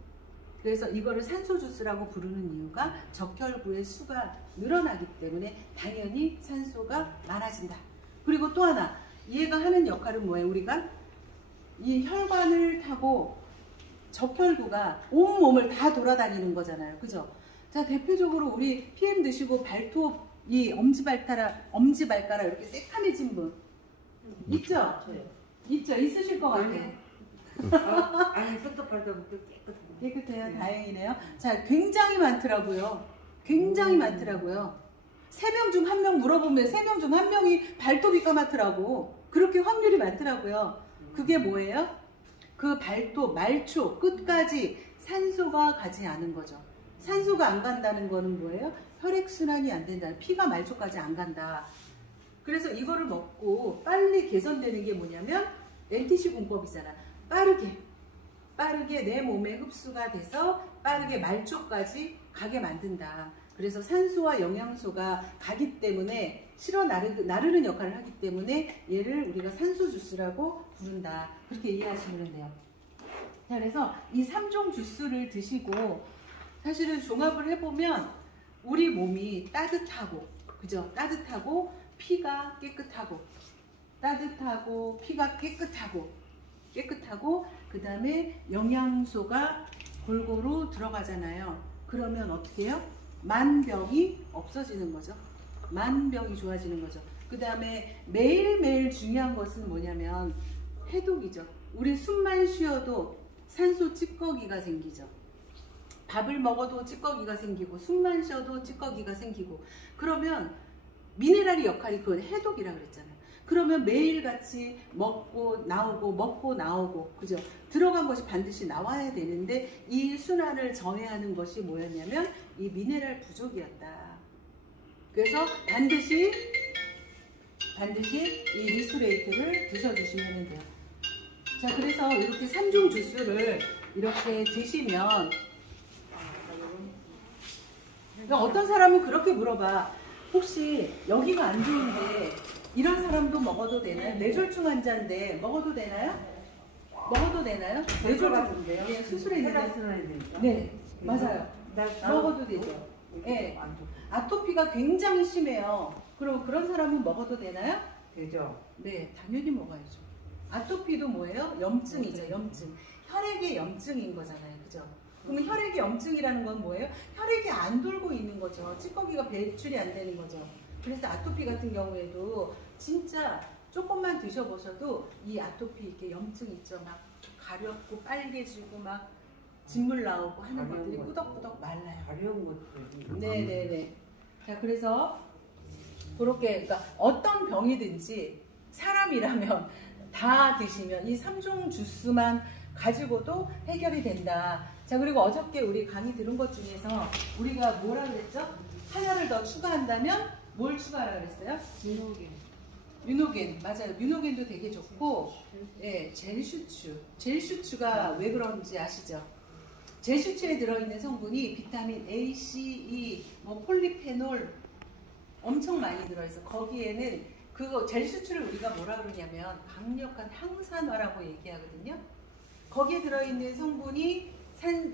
그래서 이거를 산소 주스라고 부르는 이유가 적혈구의 수가 늘어나기 때문에 당연히 산소가 많아진다. 그리고 또 하나 얘가 하는 역할은 뭐예요? 우리가 이 혈관을 타고 적혈구가 온몸을 다 돌아다니는 거잖아요. 그죠? 자, 대표적으로 우리 PM 드시고 발톱 이 엄지발가락 이렇게 새카매진 분 있죠? 있죠? 있으실 것 같아. 아니 손톱 발톱도 깨끗해요. 다행이네요. 자, 굉장히 많더라고요. 굉장히 많더라고요. 3명 중 1명 물어보면 3명 중 1명이 발톱이 까맣더라고. 그렇게 확률이 많더라고요. 그게 뭐예요? 그 발톱, 말초 끝까지 산소가 가지 않은 거죠. 산소가 안 간다는 거는 뭐예요? 혈액순환이 안 된다. 피가 말초까지 안 간다. 그래서 이거를 먹고 빨리 개선되는 게 뭐냐면 NTC 공법이잖아. 빠르게 내 몸에 흡수가 돼서 빠르게 말초까지 가게 만든다. 그래서 산소와 영양소가 가기 때문에 실어 나르는 역할을 하기 때문에 얘를 우리가 산소 주스라고 부른다. 그렇게 이해하시면 돼요. 자, 그래서 이 3종 주스를 드시고 사실은 종합을 해보면 우리 몸이 따뜻하고, 그죠? 따뜻하고 피가 깨끗하고 피가 깨끗하고 그 다음에 영양소가 골고루 들어가잖아요. 그러면 어떻게 해요? 만병이 없어지는 거죠. 만병이 좋아지는 거죠. 그 다음에 매일매일 중요한 것은 뭐냐면 해독이죠. 우리 숨만 쉬어도 산소 찌꺼기가 생기죠. 밥을 먹어도 찌꺼기가 생기고 숨만 쉬어도 찌꺼기가 생기고, 그러면 미네랄의 역할이 그건 해독이라 그랬잖아요. 그러면 매일같이 먹고 나오고 그죠? 들어간 것이 반드시 나와야 되는데 이 순환을 저해하는 것이 뭐였냐면 이 미네랄 부족이었다. 그래서 반드시 이 리스레이트를 드셔주시면 돼요. 자, 그래서 이렇게 3종 주스를 이렇게 드시면, 어떤 사람은 그렇게 물어봐. 혹시 여기가 안 좋은데 이런 사람도 먹어도 되나요? 뇌졸중 환자인데 먹어도 되나요? 먹어도 되나요? 뇌졸중 예, 수술했는데. 네, 맞아요. 먹어도 되죠. 예. 아토피가 굉장히 심해요. 그럼 그런 사람은 먹어도 되나요? 되죠. 네, 당연히 먹어야죠. 아토피도 뭐예요? 염증이죠, 염증. 혈액의 염증인 거잖아요, 그죠? 그러면 혈액의 염증이라는 건 뭐예요? 혈액이 안 돌고 있는 거죠. 찌꺼기가 배출이 안 되는 거죠. 그래서 아토피 같은 경우에도 진짜 조금만 드셔보셔도 이 아토피 이렇게 염증 있죠. 막 가렵고 빨개지고 막 진물 나오고 하는 가려운 것들이 것도. 꾸덕꾸덕 말라요. 가려운 것도. 네네네. 자, 그래서 그렇게, 그러니까 어떤 병이든지 사람이라면 다 드시면 이 3종 주스만 가지고도 해결이 된다. 자, 그리고 어저께 우리 강의 들은 것 중에서 우리가 뭐라 그랬죠? 하나를 더 추가한다면 뭘 추가하라 그랬어요? 뮤노겐. 맞아요. 뮤노겐도 되게 좋고, 예, 젤슈추. 젤슈추가 왜 그런지 아시죠? 젤슈추에 들어있는 성분이 비타민 A, C, E, 뭐 폴리페놀 엄청 많이 들어있어. 거기에는 그거 젤슈추를 우리가 뭐라 그러냐면 강력한 항산화라고 얘기하거든요. 거기에 들어있는 성분이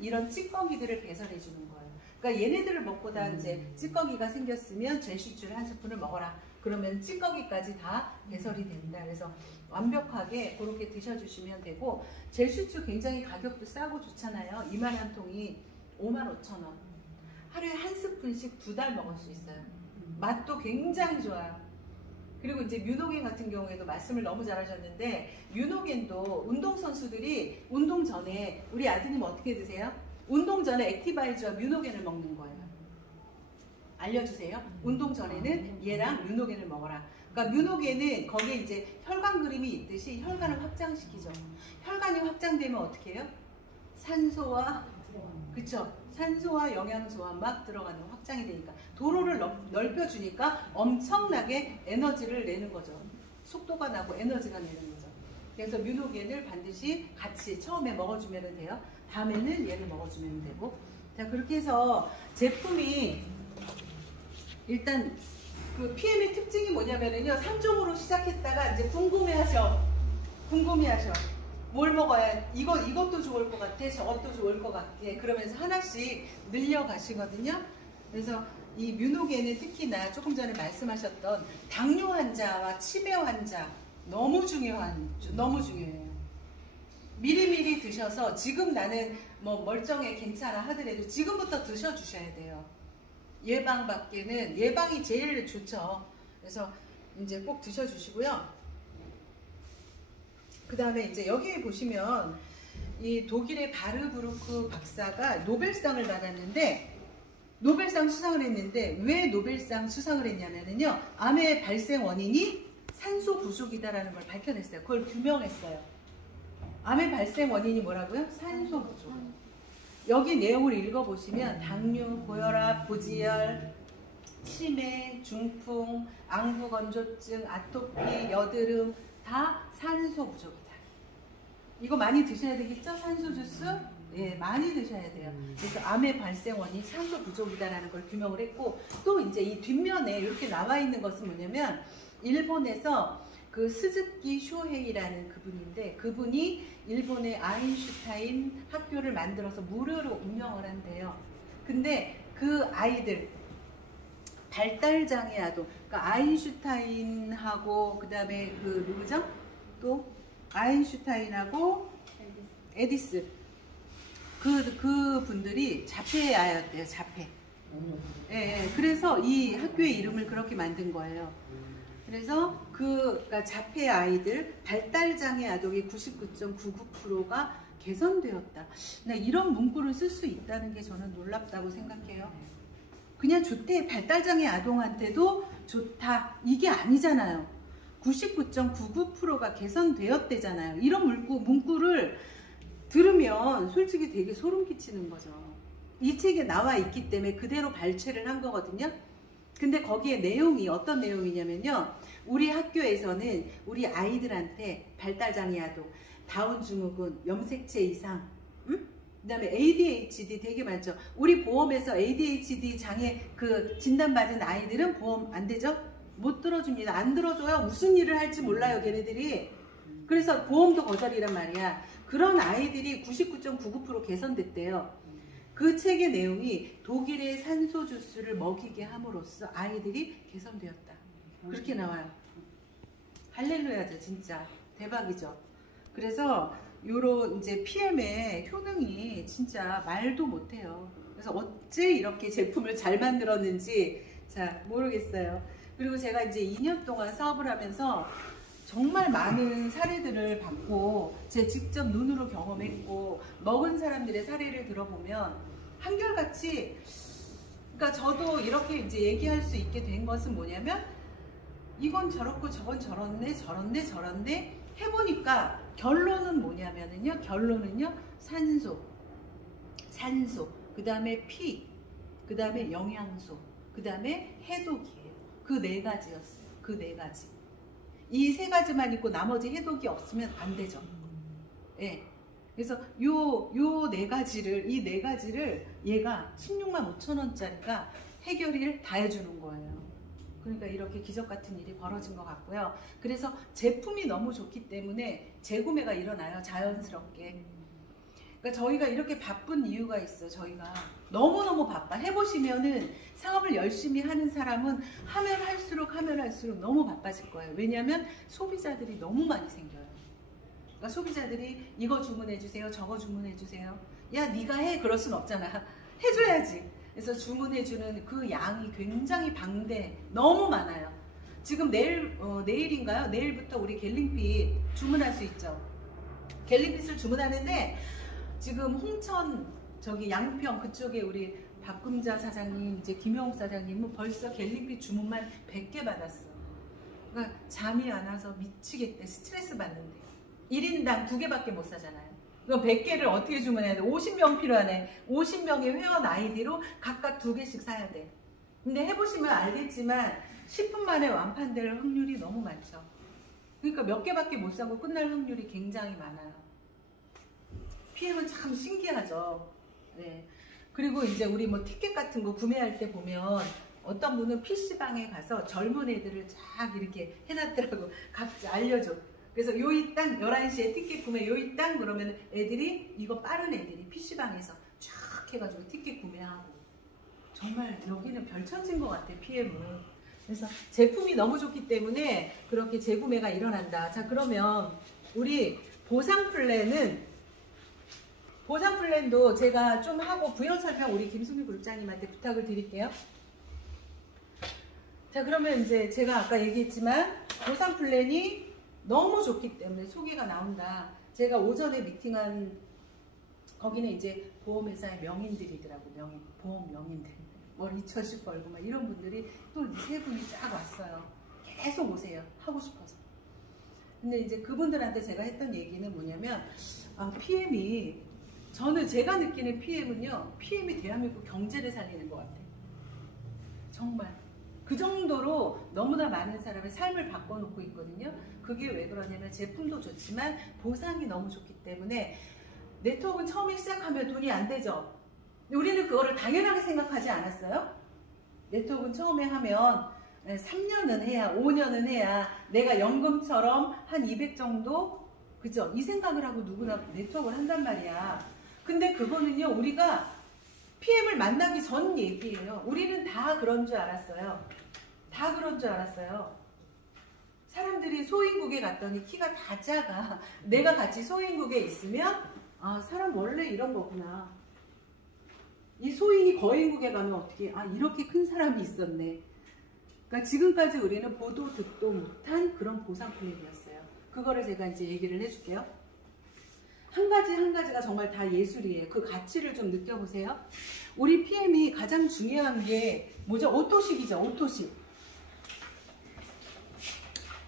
이런 찌꺼기들을 배설해 주는 거예요. 그러니까 얘네들을 먹고다 이제 찌꺼기가 생겼으면 젤슈추를 한 스푼을 먹어라. 그러면 찌꺼기까지 다 배설이 된다. 그래서 완벽하게 그렇게 드셔주시면 되고, 젤슈추 굉장히 가격도 싸고 좋잖아요. 2만 통이 55,000원. 하루에 한 스푼씩 2달 먹을 수 있어요. 맛도 굉장히 좋아요. 그리고 이제 뮤노겐 같은 경우에도 말씀을 너무 잘하셨는데, 뮤노겐도 운동선수들이 운동 전에, 우리 아드님 어떻게 드세요? 운동 전에 액티바이즈와 뮤노겐을 먹는 거예요. 알려주세요. 운동 전에는 얘랑 뮤노겐을 먹어라. 그러니까 뮤노겐은 거기에 이제 혈관 그림이 있듯이 혈관을 확장시키죠. 혈관이 확장되면 어떻게 해요? 산소와, 그쵸? 산소와 영양소와 막 들어가는 확장이 되니까 도로를 넓혀주니까 엄청나게 에너지를 내는 거죠. 속도가 나고 에너지가 내는 거죠. 그래서 뮤노겐을 반드시 같이 처음에 먹어주면 돼요. 다음에는 얘를 먹어주면 되고. 자, 그렇게 해서 제품이 일단 그 PM의 특징이 뭐냐면은요, 3종으로 시작했다가 이제 궁금해하셔. 뭘 먹어야, 이것도 좋을 것 같아, 저것도 좋을 것 같아. 그러면서 하나씩 늘려가시거든요. 그래서 이 뮤노겐은 특히나 조금 전에 말씀하셨던 당뇨 환자와 치매 환자 너무 중요해요. 미리미리 드셔서 지금 나는 뭐 멀쩡해 괜찮아 하더라도 지금부터 드셔주셔야 돼요. 예방이 제일 좋죠. 그래서 이제 꼭 드셔주시고요. 그 다음에 이제 여기 보시면 이 독일의 바르부르크 박사가 노벨상을 받았는데, 노벨상 수상을 했는데 왜 노벨상 수상을 했냐면요, 암의 발생 원인이 산소 부족이다라는 걸 밝혀냈어요. 그걸 규명했어요. 암의 발생 원인이 뭐라고요? 산소 부족. 여기 내용을 읽어보시면 당뇨, 고혈압, 고지혈, 치매, 중풍, 안구건조증, 아토피, 여드름 다 산소 부족이다. 이거 많이 드셔야 되겠죠? 산소 주스? 예, 많이 드셔야 돼요. 그래서 암의 발생 원인 산소 부족이다라는 걸 규명을 했고, 또 이제 이 뒷면에 이렇게 나와 있는 것은 뭐냐면, 일본에서 그 스즈키 쇼헤이라는 그분인데, 그분이 일본의 아인슈타인 학교를 만들어서 무료로 운영을 한대요. 근데 그 아이들, 발달장애 아동, 그러니까 아인슈타인하고 그 다음에 그 누구죠? 또 아인슈타인하고 에디스, 그 분들이 자폐아였대요. 자폐. 예, 그래서 이 학교의 이름을 그렇게 만든 거예요. 그래서 그러니까 자폐 아이들, 발달장애 아동의 99.99%가 개선되었다. 나 이런 문구를 쓸 수 있다는 게 저는 놀랍다고 생각해요. 그냥 좋대. 발달장애 아동한테도 좋다. 이게 아니잖아요. 99.99%가 개선되었대잖아요. 이런 문구를 들으면 솔직히 되게 소름 끼치는 거죠. 이 책에 나와 있기 때문에 그대로 발췌를 한 거거든요. 근데 거기에 내용이 어떤 내용이냐면요, 우리 학교에서는 우리 아이들한테 발달장애 아동, 다운증후군, 염색체 이상, 그 다음에 ADHD 되게 많죠. 우리 보험에서 ADHD 장애 그 진단받은 아이들은 보험 안 되죠? 못 들어줍니다. 안 들어줘요. 무슨 일을 할지 몰라요, 걔네들이. 그래서 보험도 거절이란 말이야. 그런 아이들이 99.99% 개선됐대요. 그 책의 내용이 독일의 산소 주스를 먹이게 함으로써 아이들이 개선되었다. 그렇게 나와요. 할렐루야죠, 진짜. 대박이죠. 그래서 요런 이제 PM의 효능이 진짜 말도 못해요. 그래서 어째 이렇게 제품을 잘 만들었는지 자 모르겠어요. 그리고 제가 이제 2년 동안 사업을 하면서 정말 많은 사례들을 봤고 제 직접 눈으로 경험했고 먹은 사람들의 사례를 들어보면 한결같이, 그러니까 저도 이렇게 이제 얘기할 수 있게 된 것은 뭐냐면 이건 저렇고 저건 저렇네 저렇네 해보니까 결론은 뭐냐면은요, 결론은요 산소, 그 다음에 피, 그 다음에 영양소, 그 다음에 해독이에요. 그 네 가지였어요. 그 네 가지. 이 세 가지만 있고 나머지 해독이 없으면 안 되죠. 예. 그래서 요 네 가지를, 이 네 가지를 얘가 16만 5천 원짜리가 해결을 다 해주는 거예요. 그러니까 이렇게 기적 같은 일이 벌어진 것 같고요. 그래서 제품이 너무 좋기 때문에 재구매가 일어나요. 자연스럽게. 그러니까 저희가 이렇게 바쁜 이유가 있어요. 저희가 너무너무 바빠. 해보시면은 사업을 열심히 하는 사람은 하면 할수록 너무 바빠질 거예요. 왜냐하면 소비자들이 너무 많이 생겨요. 그러니까 소비자들이 이거 주문해주세요, 저거 주문해주세요. 야 네가 해, 그럴 순 없잖아. 해줘야지. 그래서 주문해주는 그 양이 굉장히 방대, 너무 많아요. 지금 내일인가요? 내일부터 우리 갤링핏 주문할 수 있죠. 갤링핏을 주문하는데 지금 홍천 저기 양평 그쪽에 우리 박금자 사장님, 이제 김영욱 사장님은 벌써 갤링핏 주문만 100개 받았어. 그러니까 잠이 안 와서 미치겠대. 스트레스 받는데 1인당 2개밖에 못 사잖아요. 그럼 100개를 어떻게 주문해야 돼? 50명 필요하네. 50명의 회원 아이디로 각각 2개씩 사야 돼. 근데 해보시면 알겠지만 10분 만에 완판될 확률이 너무 많죠. 그러니까 몇 개밖에 못 사고 끝날 확률이 굉장히 많아요. PM은 참 신기하죠. 네. 그리고 이제 우리 뭐 티켓 같은 거 구매할 때 보면 어떤 분은 PC방에 가서 젊은 애들을 쫙 이렇게 해놨더라고. 각자 알려줘. 그래서 요이 땅 11시에 티켓 구매 요이 땅 그러면 애들이, 이거 빠른 애들이 PC방에서 쫙 해가지고 티켓 구매하고. 정말 여기는 별천지인 것 같아, PM은. 그래서 제품이 너무 좋기 때문에 그렇게 재구매가 일어난다. 자, 그러면 우리 보상 플랜도 제가 좀 하고 부연 설명 우리 김수미 그룹장님한테 부탁을 드릴게요. 자, 그러면 이제 제가 아까 얘기했지만 보상 플랜이 너무 좋기 때문에 소개가 나온다. 제가 오전에 미팅한 거기는 이제 보험회사의 명인들이더라고. 보험 명인들. 뭘 2천씩 벌고 막 이런 분들이 또 세 분이 쫙 왔어요. 계속 오세요. 하고 싶어서. 근데 이제 그분들한테 제가 했던 얘기는 뭐냐면, PM이, 제가 느끼는 PM은요, PM이 대한민국 경제를 살리는 것 같아요. 정말. 그 정도로 너무나 많은 사람의 삶을 바꿔놓고 있거든요. 그게 왜 그러냐면 제품도 좋지만 보상이 너무 좋기 때문에. 네트워크는 처음에 시작하면 돈이 안 되죠. 우리는 그거를 당연하게 생각하지 않았어요? 네트워크는 처음에 하면 3년은 해야, 5년은 해야 내가 연금처럼 한 200 정도? 그죠? 이 생각을 하고 누구나 네트워크를 한단 말이야. 근데 그거는요, 우리가 PM을 만나기 전 얘기예요. 우리는 다 그런 줄 알았어요. 다 그런 줄 알았어요. 사람들이 소인국에 갔더니 키가 다 작아. 내가 같이 소인국에 있으면 사람 원래 이런 거구나. 이 소인이 거인국에 가면 어떻게, 이렇게 큰 사람이 있었네. 그러니까 지금까지 우리는 보도 듣도 못한 그런 보상 플랜이었어요. 그거를 제가 이제 얘기를 해줄게요. 한 가지 한 가지가 정말 다 예술이에요. 그 가치를 좀 느껴보세요. 우리 PM이 가장 중요한 게 뭐죠? 오토십이죠. 오토십.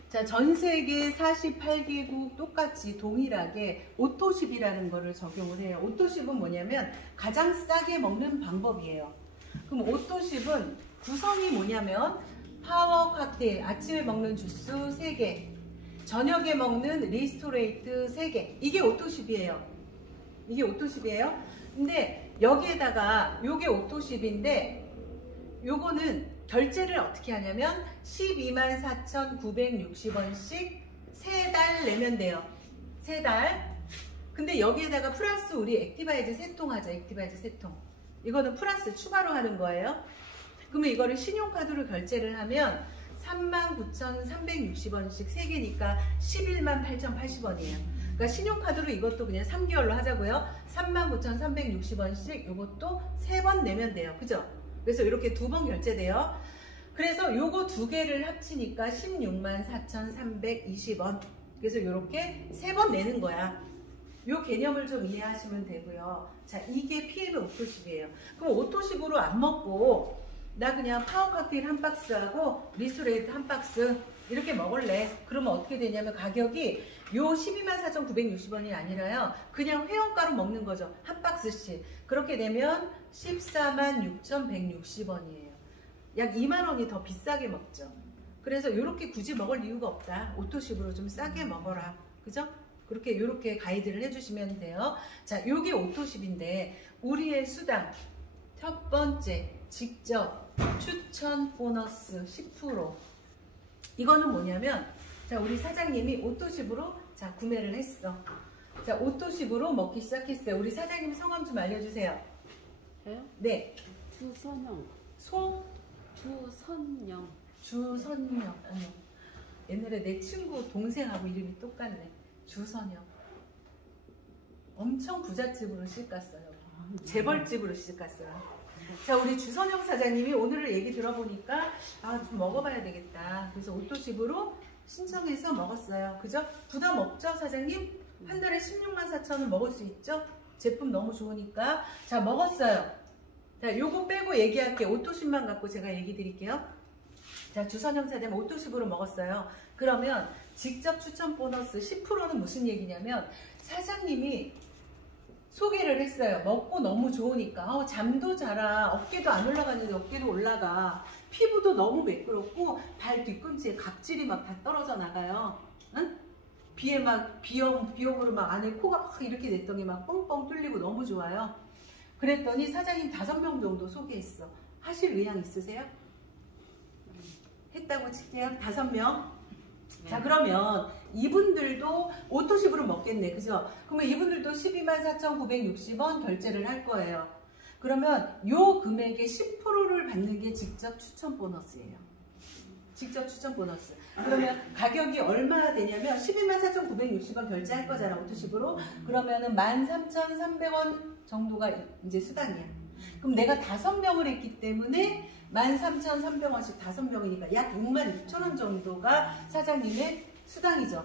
자, 전 세계 48개국 똑같이 동일하게 오토십이라는 거를 적용을 해요. 오토십은 뭐냐면 가장 싸게 먹는 방법이에요. 그럼 오토십은 구성이 뭐냐면 파워 칵테일, 아침에 먹는 주스 3개, 저녁에 먹는 리스토레이트 3개. 이게 오토십이에요. 이게 오토십이에요. 근데 여기에다가 요게 오토십인데 요거는 결제를 어떻게 하냐면 124,960원씩 3달 내면 돼요. 3달. 근데 여기에다가 플러스 우리 액티바이즈 세통 하죠. 액티바이즈 세통. 이거는 플러스 추가로 하는 거예요. 그러면 이거를 신용카드로 결제를 하면 39,360원씩 3개니까 118,080원이에요. 그러니까 신용카드로 이것도 그냥 3개월로 하자고요. 39,360원씩 이것도 3번 내면 돼요. 그죠? 그래서 이렇게 2번 결제돼요. 그래서 요거 두 개를 합치니까 164,320원. 그래서 요렇게 3번 내는 거야. 요 개념을 좀 이해하시면 되고요. 자, 이게 PM의 오토십이에요. 그럼 오토십으로 안 먹고 나 그냥 파워 칵테일 한 박스하고 리소레이트 한 박스 이렇게 먹을래. 그러면 어떻게 되냐면 가격이 요 124,960원이 아니라요. 그냥 회원가로 먹는 거죠. 한 박스씩. 그렇게 되면 146,160원이에요. 약 2만 원이 더 비싸게 먹죠. 그래서 이렇게 굳이 먹을 이유가 없다. 오토십으로 좀 싸게 먹어라. 그죠? 그렇게 이렇게 가이드를 해주시면 돼요. 자, 요게 오토십인데 우리의 수당 첫 번째 직접 추천 보너스 10%. 이거는 뭐냐면 자, 우리 사장님이 오토십으로 자 구매를 했어. 자, 오토십으로 먹기 시작했어요. 우리 사장님 성함 좀 알려주세요. 저요? 네. 주선영. 주선영. 주선영. 어머. 옛날에 내 친구 동생하고 이름이 똑같네. 주선영. 엄청 부잣집으로 시집갔어요. 재벌집으로 시집갔어요. 자, 우리 주선영 사장님이 오늘 얘기 들어보니까 아, 좀 먹어봐야 되겠다. 그래서 오토십으로 신청해서 먹었어요. 그죠? 부담 없죠, 사장님? 한 달에 164,000원 먹을 수 있죠? 제품 너무 좋으니까. 자, 먹었어요. 자, 요거 빼고 얘기할게. 오토십만 갖고 제가 얘기 드릴게요. 자, 주선영 사장님 오토십으로 먹었어요. 그러면 직접 추천 보너스 10%는 무슨 얘기냐면 사장님이 소개를 했어요. 먹고 너무 좋으니까 잠도 자라. 어깨도 안 올라가는데 어깨도 올라가. 피부도 너무 매끄럽고 발 뒤꿈치에 각질이 막 다 떨어져 나가요. 응? 비에 막 비염으로 막 안에 코가 막 이렇게 됐더니 막 뻥뻥 뚫리고 너무 좋아요. 그랬더니 사장님 5명 정도 소개했어. 하실 의향 있으세요? 했다고 칠게요. 5명. 자, 그러면 이분들도 오토십으로 먹겠네. 그죠? 그러면 이분들도 124,960원 결제를 할 거예요. 그러면 요 금액의 10%를 받는 게 직접 추천 보너스예요. 직접 추천 보너스. 그러면 가격이 얼마 되냐면 124,960원 결제할 거잖아, 오토십으로. 그러면은 13,300원 정도가 이제 수당이야. 그럼 내가 5명을 했기 때문에 13,300원씩 5명이니까 약 66,000원 정도가 사장님의 수당이죠.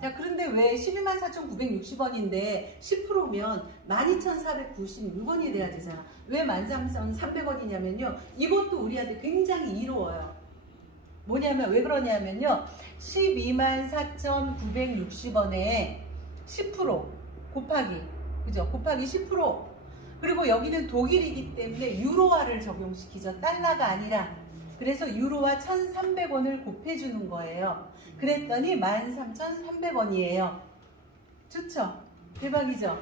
자, 그런데 왜 124,960원인데 10%면 12,496원이 돼야 되잖아. 왜 13,300원이냐면요. 이것도 우리한테 굉장히 이로워요. 뭐냐면 왜 그러냐면요. 124,960원에 10% 곱하기, 그죠? 곱하기 10%. 그리고 여기는 독일이기 때문에 유로화를 적용시키죠. 달러가 아니라. 그래서 유로화 1,300원을 곱해주는 거예요. 그랬더니 13,300원이에요. 좋죠? 대박이죠?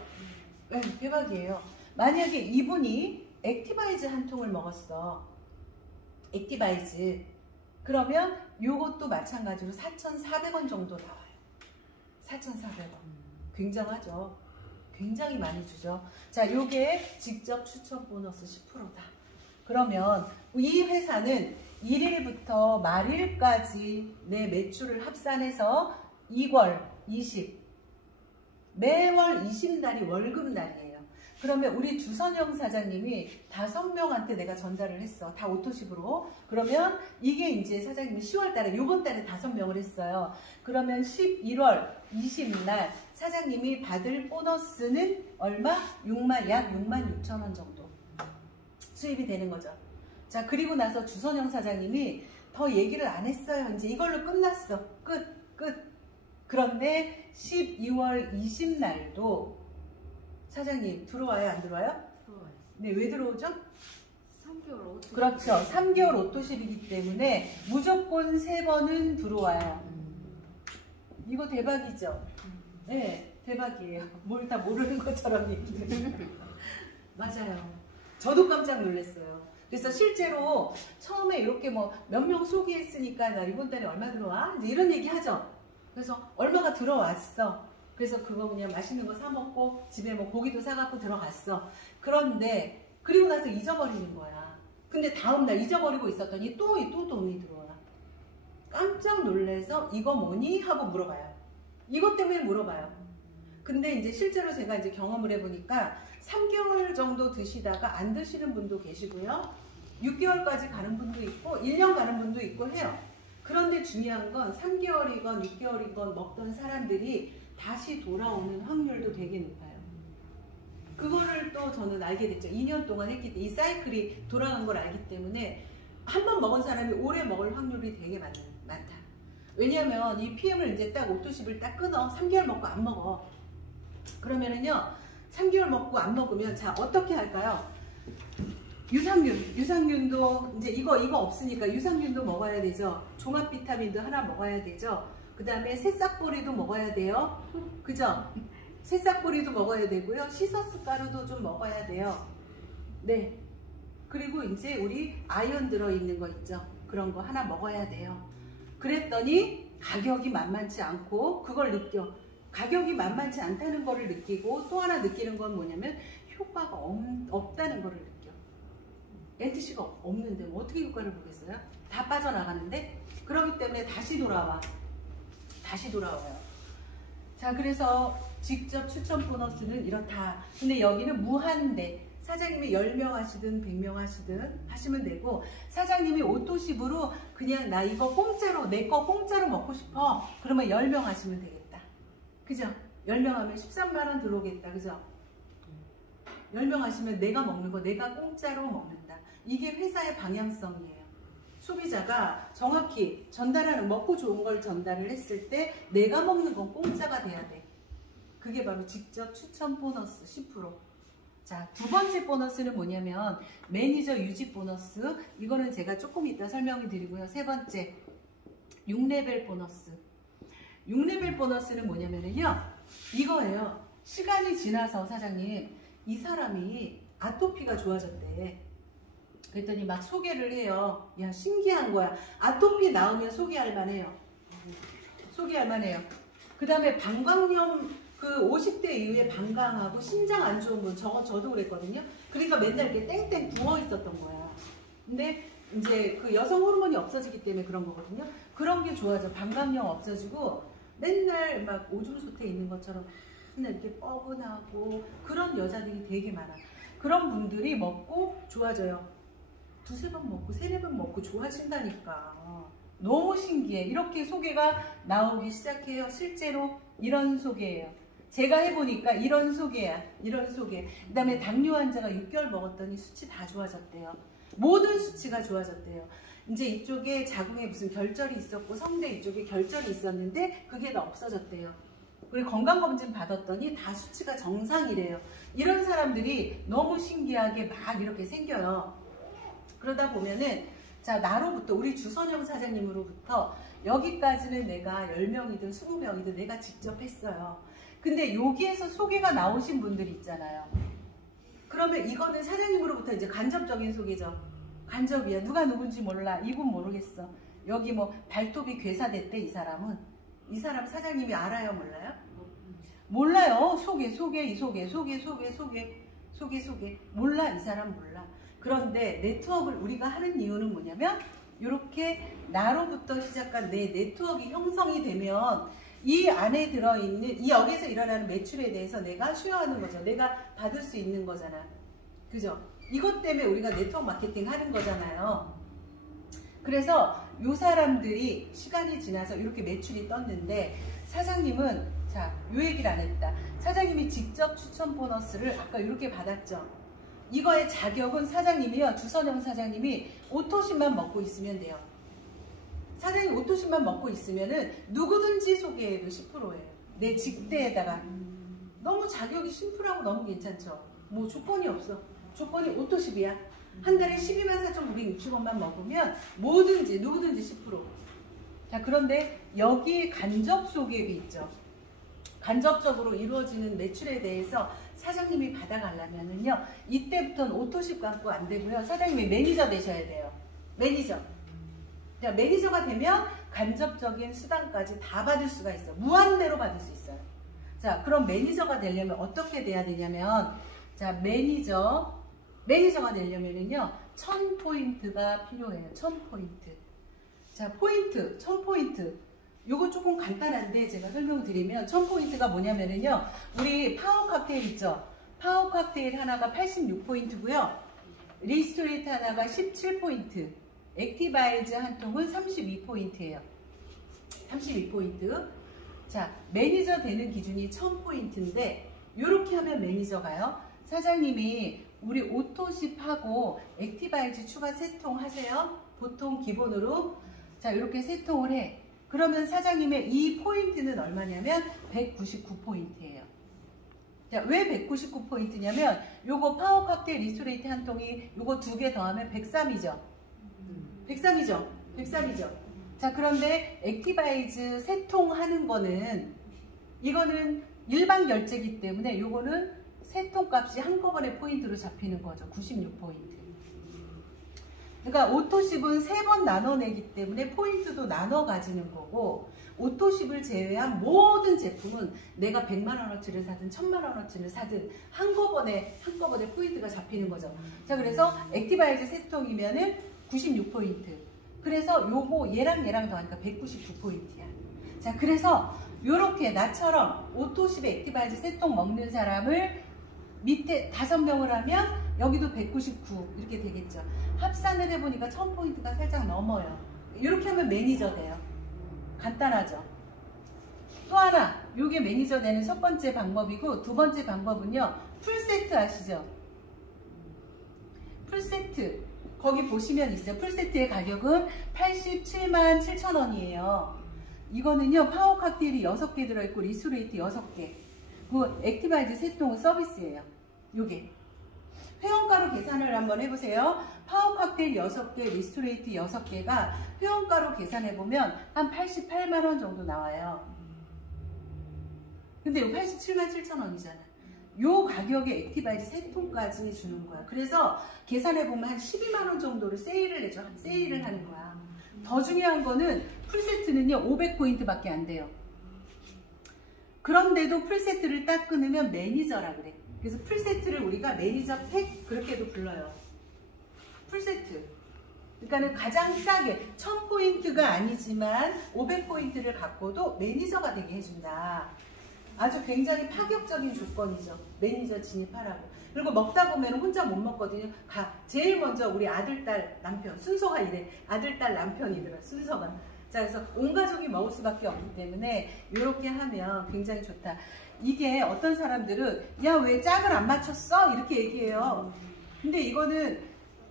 네, 대박이에요. 만약에 이분이 액티바이즈 한 통을 먹었어. 액티바이즈. 그러면 요것도 마찬가지로 4,400원 정도 나와요. 4,400원. 굉장하죠? 굉장히 많이 주죠. 자, 요게 직접 추천 보너스 10%다. 그러면 이 회사는 1일부터 말일까지 내 매출을 합산해서 2월 20, 매월 20날이 월급날이에요. 그러면 우리 주선영 사장님이 5명한테 내가 전달을 했어. 다 오토십으로. 그러면 이게 이제 사장님이 10월 달에, 요번 달에 5명을 했어요. 그러면 11월 20날 사장님이 받을 보너스는 얼마? 약 66,000원 정도 수입이 되는 거죠. 자, 그리고 나서 주선영 사장님이 더 얘기를 안 했어요. 이제 이걸로 끝났어. 끝. 그런데 12월 20날도 사장님 들어와요? 안 들어와요? 들어와요. 네, 왜 들어오죠? 3개월 오토십. 그렇죠. 3개월 오토십이기 때문에 무조건 3번은 들어와요. 이거 대박이죠? 네, 대박이에요. 뭘 다 모르는 것처럼 얘기해요. 맞아요. 저도 깜짝 놀랐어요. 그래서 실제로 처음에 이렇게 뭐 몇 명 소개했으니까 나 이번 달에 얼마 들어와? 이제 이런 얘기 하죠. 그래서 얼마가 들어왔어. 그래서 그거 그냥 맛있는 거 사 먹고 집에 뭐 고기도 사갖고 들어갔어. 그런데 그리고 나서 잊어버리는 거야. 근데 다음날 잊어버리고 있었더니 또 돈이 들어와. 깜짝 놀라서 이거 뭐니? 하고 물어봐요. 이것 때문에 물어봐요. 근데 이제 실제로 제가 이제 경험을 해보니까 3개월 정도 드시다가 안 드시는 분도 계시고요. 6개월까지 가는 분도 있고 1년 가는 분도 있고 해요. 그런데 중요한 건 3개월이건 6개월이건 먹던 사람들이 다시 돌아오는 확률도 되게 높아요. 그거를 또 저는 알게 됐죠. 2년 동안 했기 때문에 이 사이클이 돌아간 걸 알기 때문에 한 번 먹은 사람이 오래 먹을 확률이 되게 많다. 왜냐하면 이 PM을 이제 딱 오토십을 딱 끊어. 3개월 먹고 안 먹어. 그러면은요 3개월 먹고 안 먹으면 자 어떻게 할까요? 유산균도 이제 이거 없으니까 유산균도 먹어야 되죠. 종합 비타민도 하나 먹어야 되죠. 그 다음에 새싹보리도 먹어야 돼요. 그죠? 새싹보리도 먹어야 되고요. 시서스 가루도 좀 먹어야 돼요. 네. 그리고 이제 우리 아연 들어있는 거 있죠. 그런 거 하나 먹어야 돼요. 그랬더니 가격이 만만치 않고 그걸 느껴. 가격이 만만치 않다는 거를 느끼고 또 하나 느끼는 건 뭐냐면 효과가 없다는 거를 느껴. NTC가 없는데 뭐 어떻게 효과를 보겠어요? 다 빠져나가는데? 그렇기 때문에 다시 돌아와요. 자, 그래서 직접 추천 보너스는 이렇다. 근데 여기는 무한대. 사장님이 10명 하시든 100명 하시든 하시면 되고, 사장님이 오토십으로 그냥 나 이거 공짜로 내 거 공짜로 먹고 싶어. 그러면 10명 하시면 되겠다. 그죠? 10명 하면 13만원 들어오겠다. 그죠? 10명 하시면 내가 먹는 거 내가 공짜로 먹는다. 이게 회사의 방향성이에요. 소비자가 정확히 전달하는, 먹고 좋은 걸 전달을 했을 때 내가 먹는 건 공짜가 돼야 돼. 그게 바로 직접 추천 보너스 10%. 자, 두 번째 보너스는 뭐냐면 매니저 유지 보너스. 이거는 제가 조금 이따 설명을 드리고요. 세 번째 6레벨 보너스. 6레벨 보너스는 뭐냐면요 이거예요. 시간이 지나서 사장님 이 사람이 아토피가 좋아졌대. 그랬더니 막 소개를 해요. 야, 신기한 거야. 아토피 나오면 소개할 만해요. 소개할 만해요. 그 다음에 방광염, 그 50대 이후에 방광하고 심장 안 좋은 분, 저도 그랬거든요. 그러니까 맨날 이렇게 땡땡 부어 있었던 거야. 근데 이제 그 여성 호르몬이 없어지기 때문에 그런 거거든요. 그런 게 좋아져. 방광염 없어지고 맨날 막 오줌 솥에 있는 것처럼 맨날 이렇게 뻐근하고 그런 여자들이 되게 많아. 그런 분들이 먹고 좋아져요. 두세 번 먹고 세네 번 먹고 좋아진다니까. 너무 신기해. 이렇게 소개가 나오기 시작해요. 실제로 이런 소개예요. 제가 해보니까 이런 소개야. 이런 소개. 그 다음에 당뇨 환자가 6개월 먹었더니 수치 다 좋아졌대요. 모든 수치가 좋아졌대요. 이제 이쪽에 자궁에 무슨 결절이 있었고 성대 이쪽에 결절이 있었는데 그게 다 없어졌대요. 그리고 건강검진 받았더니 다 수치가 정상이래요. 이런 사람들이 너무 신기하게 막 이렇게 생겨요. 그러다 보면은 자, 나로부터 우리 주선영 사장님으로부터 여기까지는 내가 10명이든 20명이든 내가 직접 했어요. 근데 여기에서 소개가 나오신 분들이 있잖아요. 그러면 이거는 사장님으로부터 이제 간접적인 소개죠. 간접이야. 누가 누군지 몰라. 이분 모르겠어. 여기 뭐 발톱이 괴사됐대. 이 사람은. 이 사람 사장님이 알아요? 몰라요? 몰라요. 소개. 몰라. 이 사람 몰라. 그런데 네트워크를 우리가 하는 이유는 뭐냐면 이렇게 나로부터 시작한 내 네트워크가 형성이 되면 이 안에 들어있는 이 여기서 일어나는 매출에 대해서 내가 수여하는 거죠. 내가 받을 수 있는 거잖아. 그죠? 이것 때문에 우리가 네트워크 마케팅 하는 거잖아요. 그래서 이 사람들이 시간이 지나서 이렇게 매출이 떴는데 사장님은 자, 요 얘기를 안 했다. 사장님이 직접 추천 보너스를 아까 이렇게 받았죠. 이거의 자격은 사장님이요. 주선영 사장님이 오토십만 먹고 있으면 돼요. 사장님 오토십만 먹고 있으면은 누구든지 소개해도 10%예요. 내 직대에다가. 너무 자격이 심플하고 너무 괜찮죠. 뭐 조건이 없어. 조건이 오토십이야. 한 달에 124,960원만 먹으면 뭐든지 누구든지 10%. 자, 그런데 여기 간접 소개비 있죠. 간접적으로 이루어지는 매출에 대해서 사장님이 받아가려면은요, 이때부터는 오토십 갖고 안 되고요. 사장님이 매니저 되셔야 돼요. 매니저. 자, 매니저가 되면 간접적인 수당까지 다 받을 수가 있어. 무한대로 받을 수 있어요. 자, 그럼 매니저가 되려면 어떻게 돼야 되냐면, 자, 매니저가 되려면은요, 1000포인트가 필요해요. 1000포인트. 자, 포인트, 1000포인트. 요거 조금 간단한데 제가 설명을 드리면 1000포인트가 뭐냐면은요, 우리 파워 칵테일 있죠? 파워 칵테일 하나가 86포인트고요. 리스토레이트 하나가 17포인트, 액티바이즈 한 통은 32포인트예요. 32포인트. 자, 매니저 되는 기준이 1000포인트인데 이렇게 하면 매니저가요. 사장님이 우리 오토십하고 액티바이즈 추가 3통 하세요. 보통 기본으로. 자, 이렇게 3통을 해. 그러면 사장님의 이 포인트는 얼마냐면 199포인트예요. 자, 왜 199포인트냐면 요거 파워 칵테일 리스토레이트 한 통이 요거 2개 더하면 103이죠. 103이죠. 103이죠. 자, 그런데 액티바이즈 3통 하는 거는 이거는 일반 결제기 때문에 요거는 3통 값이 한꺼번에 포인트로 잡히는 거죠. 96포인트. 그러니까 오토십은 3번 나눠내기 때문에 포인트도 나눠 가지는 거고, 오토십을 제외한 모든 제품은 내가 100만원어치를 사든 1000만원어치를 사든 한꺼번에 포인트가 잡히는 거죠. 자, 그래서 액티바이즈 3통이면은 96포인트. 그래서 요거 얘랑 더하니까 199포인트야. 자, 그래서 요렇게 나처럼 오토십에 액티바이즈 3통 먹는 사람을 밑에 5명을 하면 여기도 199 이렇게 되겠죠. 합산을 해보니까 1000포인트가 살짝 넘어요. 이렇게 하면 매니저 돼요. 간단하죠. 또 하나, 요게 매니저 되는 첫 번째 방법이고, 두 번째 방법은요, 풀세트 아시죠? 풀세트 거기 보시면 있어요. 풀세트의 가격은 87만 7천원이에요. 이거는요, 파워 칵테일이 6개 들어있고 리스토레이트 6개, 그 액티바이즈 3통은 서비스예요. 요게 회원가로 계산을 한번 해보세요. 파워 칵테일 6개, 리스토레이트 6개가 회원가로 계산해보면 한 88만원 정도 나와요. 근데 이거 87만 7천원이잖아. 요 가격에 액티바이즈 3통까지 주는 거야. 그래서 계산해보면 한 12만원 정도를 세일을 해줘. 세일을 하는 거야. 더 중요한 거는 풀세트는요, 500포인트 밖에 안 돼요. 그런데도 풀세트를 딱 끊으면 매니저라 그래. 그래서 풀세트를 우리가 매니저 팩 그렇게도 불러요. 풀세트. 그러니까는 가장 싸게 1000포인트가 아니지만 500포인트를 갖고도 매니저가 되게 해준다. 아주 굉장히 파격적인 조건이죠. 매니저 진입하라고. 그리고 먹다 보면 혼자 못 먹거든요. 제일 먼저 우리 아들, 딸, 남편. 순서가 이래. 아들, 딸, 남편이더라. 순서가. 자, 그래서 온 가족이 먹을 수밖에 없기 때문에 이렇게 하면 굉장히 좋다. 이게 어떤 사람들은 야, 왜 짝을 안 맞췄어? 이렇게 얘기해요. 근데 이거는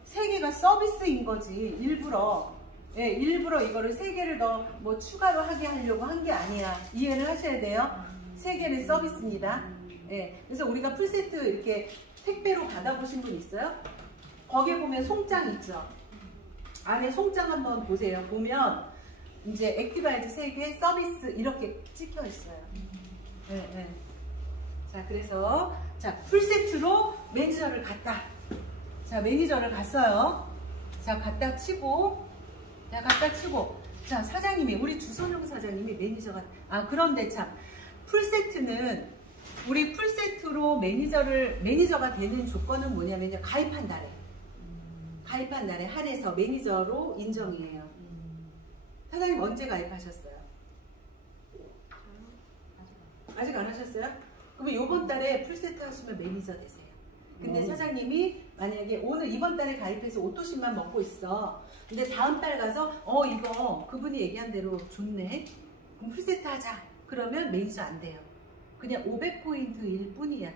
3개가 서비스인 거지. 일부러. 예, 일부러 이거를 3개를 더 뭐 추가로 하게 하려고 한 게 아니야. 이해를 하셔야 돼요. 3개는 서비스입니다. 예, 그래서 우리가 풀세트 이렇게 택배로 받아보신 분 있어요? 거기에 보면 송장 있죠? 안에 송장 한번 보세요. 보면 이제 액티바이즈 3개 서비스 이렇게 찍혀 있어요. 예, 예. 자, 그래서 자, 풀세트로 매니저를 갔다. 자, 매니저를 갔어요. 자, 갖다 치고, 자, 사장님이, 우리 주선용 사장님이 매니저가, 그런데 참, 풀세트는, 우리 풀세트로 매니저가 되는 조건은 뭐냐면요, 가입한 날에 한해서 매니저로 인정이에요. 사장님 언제 가입하셨어요? 아직 안 하셨어요? 그러면 요번 달에 풀세트 하시면 매니저 되세요. 근데 사장님이 만약에 이번 달에 가입해서 오토십만 먹고 있어. 근데 다음 달 가서 이거 그분이 얘기한 대로 좋네. 그럼 풀세트 하자. 그러면 매니저 안 돼요. 그냥 500포인트일 뿐이야.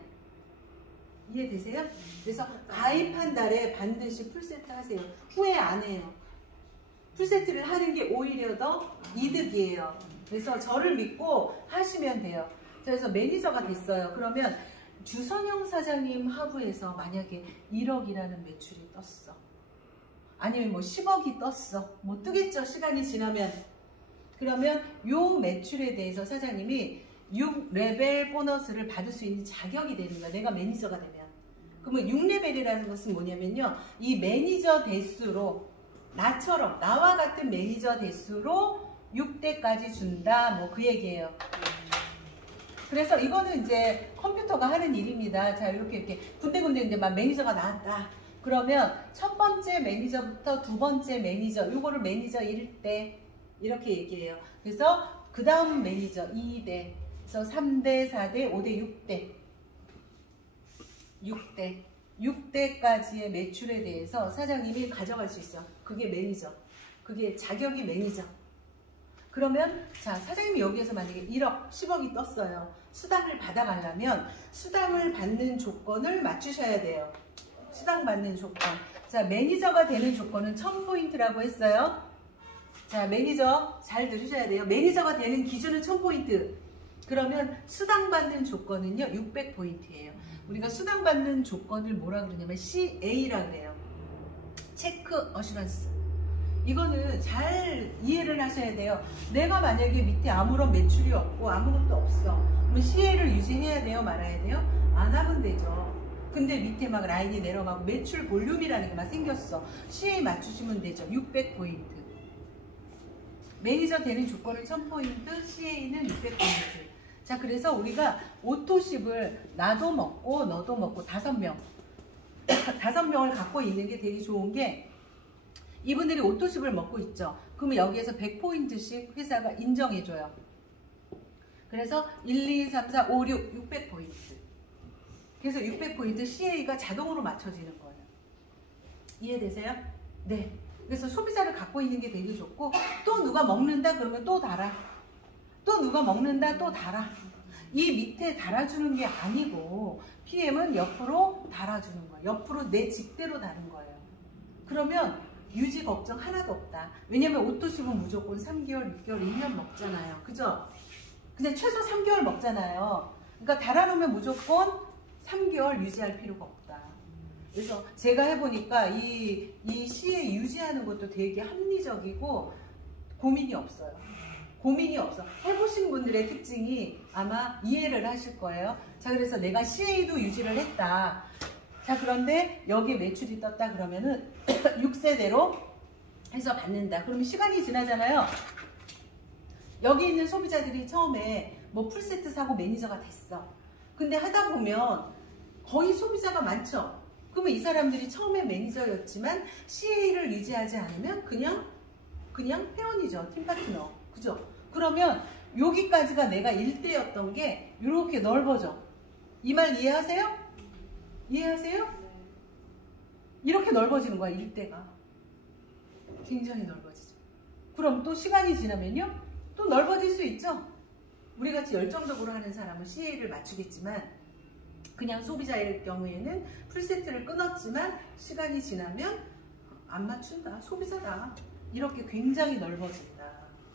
이해되세요? 그래서 가입한 달에 반드시 풀세트 하세요. 후회 안 해요. 풀세트를 하는 게 오히려 더 이득이에요. 그래서 저를 믿고 하시면 돼요. 그래서 매니저가 됐어요. 그러면 주선영 사장님 하부에서 만약에 1억이라는 매출이 떴어. 아니면 뭐 10억이 떴어. 뭐 뜨겠죠. 시간이 지나면. 그러면 요 매출에 대해서 사장님이 6레벨 보너스를 받을 수 있는 자격이 되는 거야. 내가 매니저가 되면. 그러면 6레벨이라는 것은 뭐냐면요. 이 매니저 대수로 나처럼 나와 같은 매니저 대수로 6대까지 준다. 뭐 그 얘기예요. 그래서 이거는 이제 컴퓨터가 하는 일입니다. 자, 이렇게 군데군데 이제 막 매니저가 나왔다. 그러면 첫 번째 매니저부터 두 번째 매니저, 요거를 매니저 1대 이렇게 얘기해요. 그래서 그 다음 매니저 2대, 그래서 3대, 4대, 5대, 6대. 6대까지의 매출에 대해서 사장님이 가져갈 수 있어. 그게 매니저. 그게 자격이 매니저. 그러면 자, 사장님이 여기에서 만약에 1억, 10억이 떴어요. 수당을 받아가려면 수당을 받는 조건을 맞추셔야 돼요. 수당 받는 조건. 자, 매니저가 되는 조건은 1000포인트라고 했어요. 자, 매니저 잘 들으셔야 돼요. 매니저가 되는 기준은 1000포인트. 그러면 수당 받는 조건은요, 600포인트예요. 우리가 수당 받는 조건을 뭐라 그러냐면 CA라 그래요. 체크 어슈런스. 이거는 잘 이해를 하셔야 돼요. 내가 만약에 밑에 아무런 매출이 없고 아무것도 없어. 그럼 CA를 유지해야 돼요? 말아야 돼요? 안 하면 되죠. 근데 밑에 막 라인이 내려가고 매출 볼륨이라는 게 막 생겼어. CA 맞추시면 되죠. 600포인트. 매니저 되는 조건은 1000포인트, CA는 600포인트. 자, 그래서 우리가 오토십을 나도 먹고 너도 먹고 5명 5명을 갖고 있는 게 되게 좋은 게, 이분들이 오토십을 먹고 있죠. 그러면 여기에서 100포인트씩 회사가 인정해줘요. 그래서 1, 2, 3, 4, 5, 6, 600포인트. 그래서 600포인트 CA가 자동으로 맞춰지는 거예요. 이해되세요? 네. 그래서 소비자를 갖고 있는 게 되게 좋고, 또 누가 먹는다 그러면 또 달아. 또 누가 먹는다 또 달아. 이 밑에 달아주는 게 아니고 PM은 옆으로 달아주는 거예요. 옆으로 내 직대로 다는 거예요. 그러면 유지 걱정 하나도 없다. 왜냐면 오토십은 무조건 3개월, 6개월, 1년 먹잖아요. 그죠? 근데 최소 3개월 먹잖아요. 그러니까 달아놓으면 무조건 3개월 유지할 필요가 없다. 그래서 제가 해보니까 이 CA 유지하는 것도 되게 합리적이고 고민이 없어요. 고민이 없어. 해보신 분들의 특징이 아마 이해를 하실 거예요. 자, 그래서 내가 CA도 유지를 했다. 자, 그런데 여기 매출이 떴다 그러면은 6세대로 해서 받는다. 그러면 시간이 지나잖아요. 여기 있는 소비자들이 처음에 뭐 풀세트 사고 매니저가 됐어. 근데 하다 보면 거의 소비자가 많죠. 그러면 이 사람들이 처음에 매니저였지만 CA를 유지하지 않으면 그냥 회원이죠. 팀파트너. 그죠? 그러면 여기까지가 내가 1대였던 게 이렇게 넓어져. 이 말 이해하세요? 이해하세요? 이렇게 넓어지는 거야, 1대가. 굉장히 넓어지죠. 그럼 또 시간이 지나면요, 또 넓어질 수 있죠. 우리같이 열정적으로 하는 사람은 CA를 맞추겠지만, 그냥 소비자일 경우에는 풀세트를 끊었지만 시간이 지나면 안 맞춘다. 소비자다. 이렇게 굉장히 넓어진다.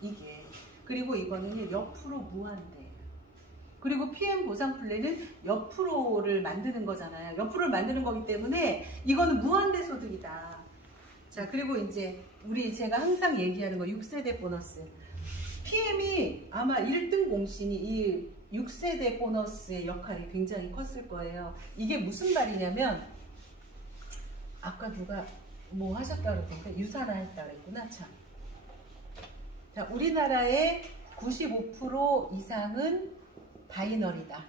이게. 그리고 이거는 옆으로 무한대. 그리고 PM 보상 플랜은 옆으로를 만드는 거잖아요. 옆으로를 만드는 거기 때문에 이거는 무한대 소득이다. 자, 그리고 이제 제가 항상 얘기하는 거 6세대 보너스. PM이 아마 1등 공신이 이 6세대 보너스의 역할이 굉장히 컸을 거예요. 이게 무슨 말이냐면, 아까 누가 뭐 하셨다고 그랬는데 유산화 했다고 그랬구나. 참. 자, 우리나라의 95% 이상은 바이너리다.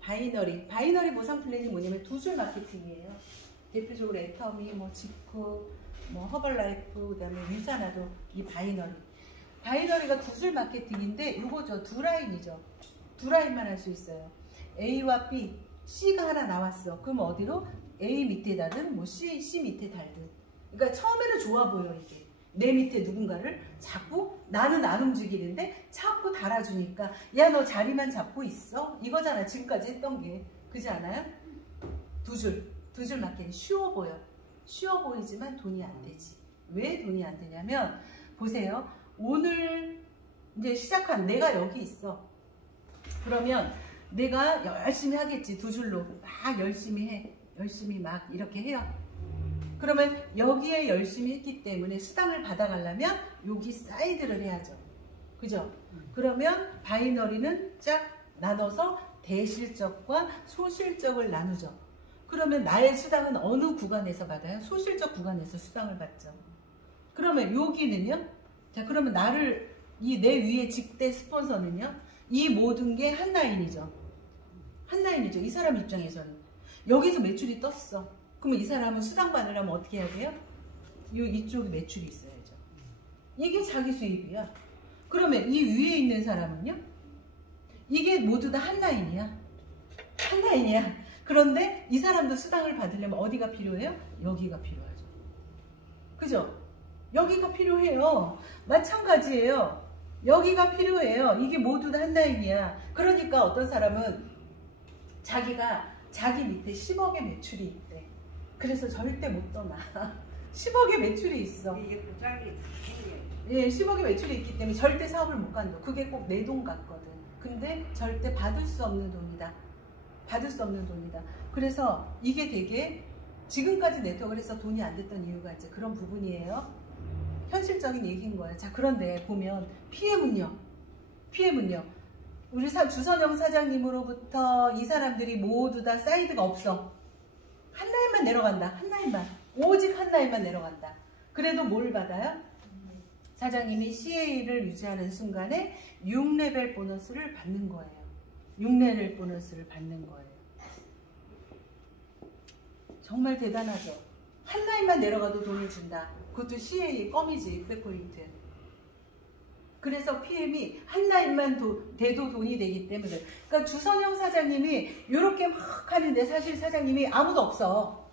바이너리 보상 플랜이 뭐냐면 두 줄 마케팅이에요. 대표적으로 애터미, 뭐 지프, 뭐 허벌라이프, 그다음에 유산화도 이 바이너리가 두 줄 마케팅인데, 이거 두 라인이죠. 두 라인만 할 수 있어요. A와 B, C가 하나 나왔어. 그럼 어디로? A 밑에 달든 뭐 C 밑에 달든. 그러니까 처음에는 좋아 보여. 이게 내 밑에 누군가를 자꾸, 나는 안 움직이는데 자꾸 달아주니까 야, 너 자리만 잡고 있어? 이거잖아. 지금까지 했던 게. 그지 않아요? 두 줄 마케팅. 쉬워 보여. 쉬워 보이지만 돈이 안 되지. 왜 돈이 안 되냐면, 보세요. 오늘 이제 시작한, 내가 여기 있어. 그러면 내가 열심히 하겠지. 두 줄로 막 열심히 해. 열심히 막 이렇게 해요. 그러면 여기에 열심히 했기 때문에 수당을 받아가려면 여기 사이드를 해야죠. 그죠? 그러면 바이너리는 쫙 나눠서 대실적과 소실적을 나누죠. 그러면 나의 수당은 어느 구간에서 받아요? 소실적 구간에서 수당을 받죠. 그러면 여기는요? 자, 그러면 내 위에 직대 스폰서는요? 이 모든 게 한 라인이죠. 한 라인이죠. 이 사람 입장에서는. 여기서 매출이 떴어. 그러면 이 사람은 수당 받으려면 어떻게 해야 돼요? 이쪽에 매출이 있어야죠. 이게 자기 수입이야. 그러면 이 위에 있는 사람은요? 이게 모두 다 한 라인이야. 한 라인이야. 그런데 이 사람도 수당을 받으려면 어디가 필요해요? 여기가 필요하죠. 그죠? 여기가 필요해요. 마찬가지예요. 여기가 필요해요. 이게 모두 다 한 라인이야. 그러니까 어떤 사람은 자기가 자기 밑에 10억의 매출이 있대. 그래서 절대 못 떠나. 10억의 매출이 있어. 이게 부작이 예, 10억의 매출이 있기 때문에 절대 사업을 못 간다. 그게 꼭 내 돈 같거든. 근데 절대 받을 수 없는 돈이다. 받을 수 없는 돈이다. 그래서 이게 되게 지금까지 네트워크를 해서 돈이 안 됐던 이유가 이제 그런 부분이에요. 현실적인 얘기인 거예요. 자, 그런데 보면 PM은요. 우리 주선영 사장님으로부터 이 사람들이 모두 다 사이드가 없어. 한 라인만 내려간다. 한 라인만. 오직 한 라인만 내려간다. 그래도 뭘 받아요? 사장님이 CA를 유지하는 순간에 6레벨 보너스를 받는 거예요. 6레벨 보너스를 받는 거예요. 정말 대단하죠. 한 라인만 내려가도 돈을 준다. 그것도 CA 껌이지, 600포인트. 그래서 PM이 한 라인만 돼도 돈이 되기 때문에. 그러니까 주선영 사장님이 이렇게 막 하는데 사실 사장님이 아무도 없어.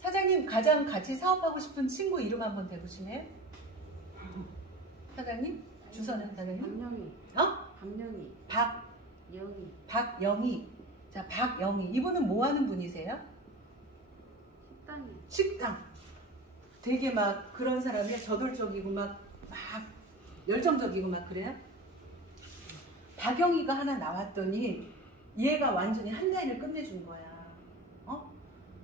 사장님 가장 같이 사업하고 싶은 친구 이름 한번 대보시네요. 사장님? 주선영 사장님? 박영희. 박영희. 박영희. 자, 박영희. 이분은 뭐 하는 분이세요? 식당. 되게 막 그런 사람이 저돌적이고 막 열정적이고 막 그래요. 박영희가 하나 나왔더니 얘가 완전히 한 라인을 끝내준 거야.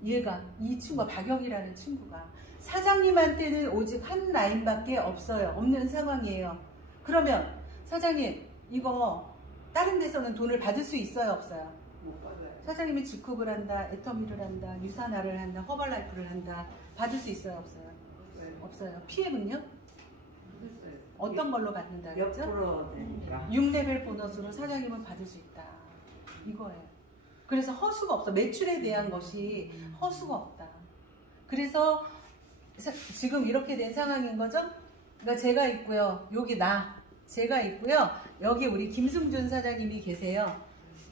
얘가 이 친구가 박영희라는 친구가 사장님한테는 오직 한 라인밖에 없는 상황이에요. 그러면 사장님 이거 다른 데서는 돈을 받을 수 있어요, 없어요? 못 받아요. 사장님이 지쿰을 한다, 애터미를 한다, 유산화를 한다, 허벌라이프를 한다. 받을 수 있어요, 없어요? 없어요. PM은요? 어떤 걸로 받는다 몇 그랬죠? 프로 되니까. 6레벨 보너스로 사장님은 받을 수 있다. 이거예요. 그래서 허수가 없어. 매출에 대한 것이 허수가 없다. 그래서 지금 이렇게 된 상황인 거죠? 그러니까 제가 있고요. 여기 제가 있고요. 여기 우리 김승준 사장님이 계세요.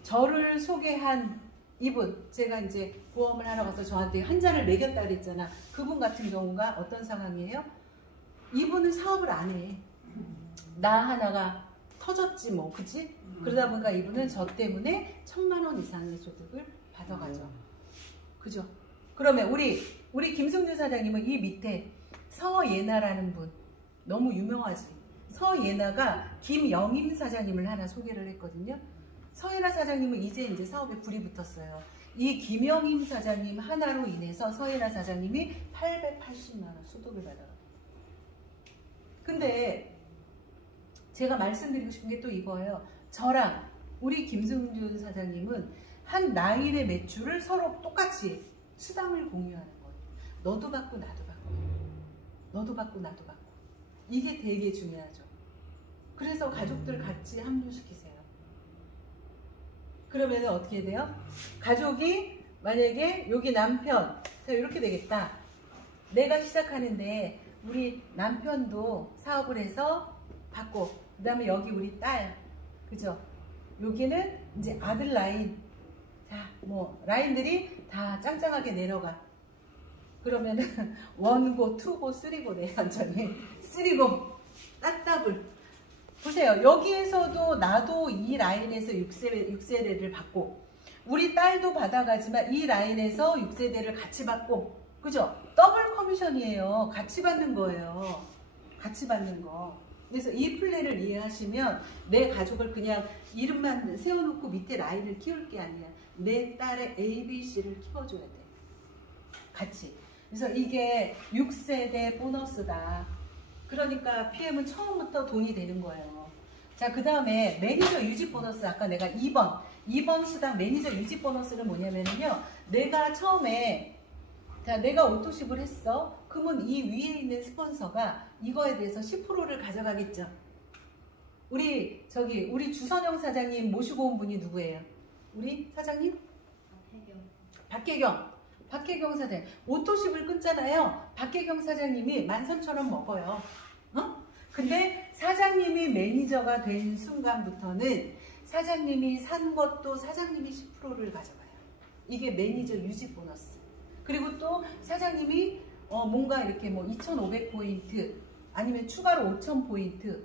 저를 소개한 이분, 제가 이제 보험을 하러 가서 저한테 한 잔을 먹였다 그랬잖아. 그분 같은 경우가 어떤 상황이에요? 이분은 사업을 안 해. 나 하나가 터졌지 뭐, 그치? 그러다 보니까 이분은 저 때문에 1,000만 원 이상의 소득을 받아가죠. 그죠? 그러면 우리 김승준 사장님은 이 밑에 서예나라는 분, 너무 유명하지? 서예나가 김영임 사장님을 하나 소개를 했거든요. 서예나 사장님은 이제 사업에 불이 붙었어요. 이 김영임 사장님 하나로 인해서 서예나 사장님이 880만 원 소득을 받아요. 근데 제가 말씀드리고 싶은 게 또 이거예요. 저랑 우리 김승준 사장님은 한 라인의 매출을 서로 똑같이 수당을 공유하는 거예요. 너도 받고 나도 받고. 너도 받고 나도 받고. 이게 되게 중요하죠. 그래서 가족들 같이 합류시키세요. 그러면 어떻게 돼요? 가족이 만약에 여기 남편, 자 이렇게 되겠다. 내가 시작하는데 우리 남편도 사업을 해서 받고, 그 다음에 여기 우리 딸, 그죠? 여기는 이제 아들 라인. 자, 뭐 라인들이 다 짱짱하게 내려가. 그러면은 원고, 투고, 쓰리고네. 완전히 쓰리고 딱따블. 보세요. 여기에서도 나도 이 라인에서 6세대를 받고, 우리 딸도 받아가지만 이 라인에서 6세대를 같이 받고, 그죠? 더블 커미션이에요. 같이 받는 거예요. 같이 받는 거. 그래서 이 플랜을 이해하시면 내 가족을 그냥 이름만 세워놓고 밑에 라인을 키울 게 아니야. 내 딸의 ABC를 키워줘야 돼. 같이. 그래서 이게 6세대 보너스다. 그러니까 PM은 처음부터 돈이 되는 거예요. 자, 그 다음에 매니저 유지 보너스. 아까 내가 2번 수당 매니저 유지 보너스는 뭐냐면요. 내가 처음에, 자, 내가 오토십을 했어. 그러면 이 위에 있는 스폰서가 이거에 대해서 10%를 가져가겠죠. 우리 주선영 사장님 모시고 온 분이 누구예요? 우리 사장님? 박혜경 사장님. 오토십을 끊잖아요. 박혜경 사장님이 13,000원 먹어요. 근데 사장님이 매니저가 된 순간부터는 사장님이 산 것도 사장님이 10%를 가져가요. 이게 매니저 유지 보너스. 그리고 또 사장님이 뭔가 이렇게 뭐 2,500포인트 아니면 추가로 5,000포인트,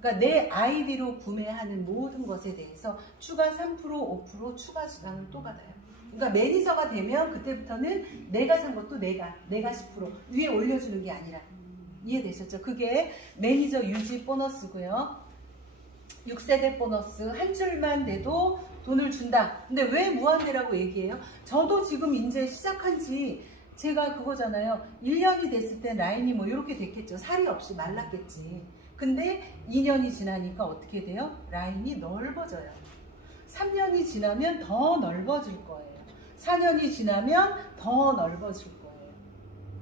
그러니까 내 아이디로 구매하는 모든 것에 대해서 추가 3%, 5% 추가 수당을 또 받아요. 그러니까 매니저가 되면 그때부터는 내가 산 것도 내가 10% 위에 올려주는 게 아니라. 이해되셨죠? 그게 매니저 유지 보너스고요. 6세대 보너스 한 줄만 내도 돈을 준다. 근데 왜 무한대라고 얘기해요? 저도 지금 이제 시작한 지 제가 그거잖아요. 1년이 됐을 때 라인이 뭐 이렇게 됐겠죠. 살이 없이 말랐겠지. 근데 2년이 지나니까 어떻게 돼요? 라인이 넓어져요. 3년이 지나면 더 넓어질 거예요. 4년이 지나면 더 넓어질 거예요.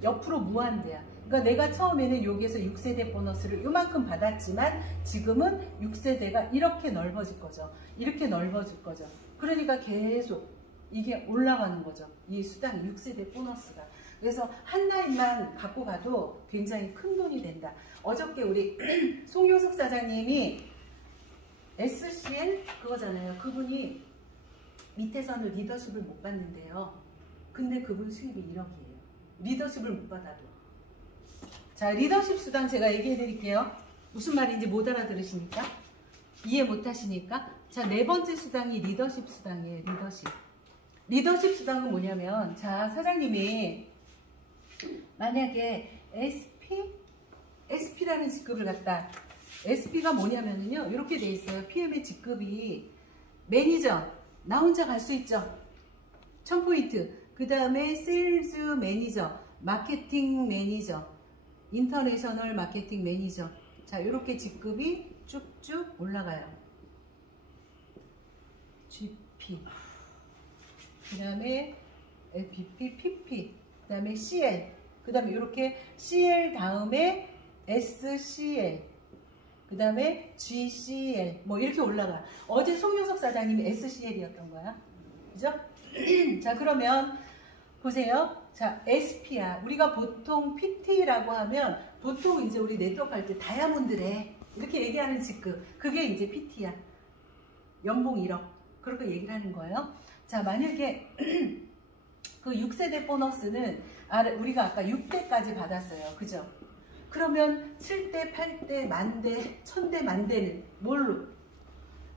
옆으로 무한대야. 그러니까 내가 처음에는 여기에서 6세대 보너스를 이만큼 받았지만 지금은 6세대가 이렇게 넓어질 거죠. 이렇게 넓어질 거죠. 그러니까 계속 이게 올라가는 거죠. 이 수당이 6세대 보너스가. 그래서 한 라인만 갖고 가도 굉장히 큰 돈이 된다. 어저께 우리 송효숙 사장님이 SCL 그거잖아요. 그분이 밑에서는 리더십을 못 받는데요. 근데 그분 수입이 1억이에요. 리더십을 못 받아도. 자, 리더십 수당 제가 얘기해 드릴게요. 무슨 말인지 못 알아들으시니까? 이해 못 하시니까? 자, 네 번째 수당이 리더십 수당이에요. 리더십. 리더십 수당은 뭐냐면, 자, 사장님이 만약에 SP라는 직급을 갖다, SP가 뭐냐면요, 이렇게 돼 있어요. PM의 직급이 매니저, 나 혼자 갈 수 있죠. 1000포인트. 그 다음에 세일즈 매니저, 마케팅 매니저, 인터내셔널 마케팅 매니저. 자, 이렇게 직급이 쭉쭉 올라가요. GP, 그 다음에 BP, PP, 그 다음에 CL, 그 다음에 이렇게 CL 다음에 SCL, 그 다음에 GCL, 뭐 이렇게 올라가. 어제 송효석 사장님이 SCL이었던 거야. 그죠? 자, 그러면 보세요. 자, SP야. 우리가 보통 PT라고 하면 보통 이제 우리 네트워크 할 때 다이아몬드래. 이렇게 얘기하는 직급. 그게 이제 PT야. 연봉 1억. 그렇게 얘기를 하는 거예요. 자, 만약에 그 6세대 보너스는 우리가 아까 6대까지 받았어요. 그죠? 그러면 7대, 8대, 만대, 1000대, 만대는 뭘로?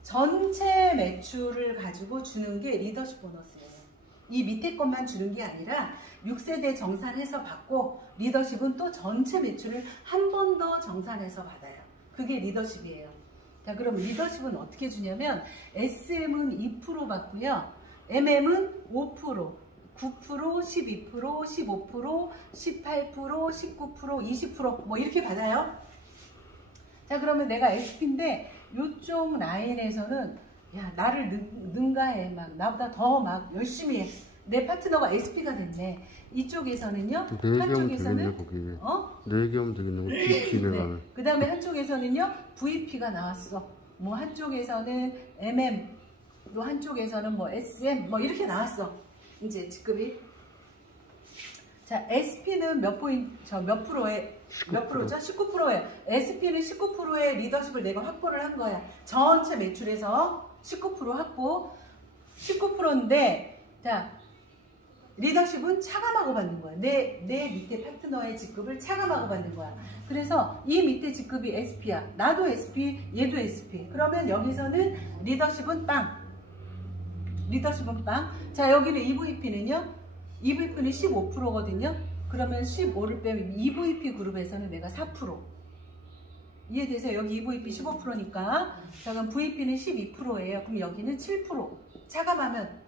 전체 매출을 가지고 주는 게 리더십 보너스예요. 이 밑에 것만 주는 게 아니라 6세대 정산해서 받고 리더십은 또 전체 매출을 한 번 더 정산해서 받아요. 그게 리더십이에요. 자, 그럼 리더십은 어떻게 주냐면 SM은 2% 받고요. MM은 5%, 9%, 12%, 15%, 18%, 19%, 20% 뭐 이렇게 받아요. 자, 그러면 내가 SP인데 이쪽 라인에서는 야, 나를 능가해. 막 나보다 더 막 열심히 해. 내 파트너가 SP가 됐네. 이쪽에서는요. 한쪽에서는 되겠네, 거기. 4개면 되겠네. VP를 네. 그 다음에 한쪽에서는요. VP가 나왔어. 뭐 한쪽에서는 MM, 또 한쪽에서는 뭐 SM, 뭐 이렇게 나왔어. 이제 직급이. 자, SP는 몇 프로에, 몇 프로죠? 19%에. SP는 19%의 리더십을 내가 확보를 한 거야. 전체 매출에서 19% 확보. 19%인데, 자, 리더십은 차감하고 받는 거야. 내 밑에 파트너의 직급을 차감하고 받는 거야. 그래서 이 밑에 직급이 SP야. 나도 SP, 얘도 SP. 그러면 여기서는 리더십은 빵. 리더십은 빵. 자, 여기는 EVP는요. EVP는 15%거든요. 그러면 15를 빼면 EVP 그룹에서는 내가 4%. 이해되세요? 여기 EVP 15%니까. 자, 그럼 VP는 12%예요. 그럼 여기는 7%. 차감하면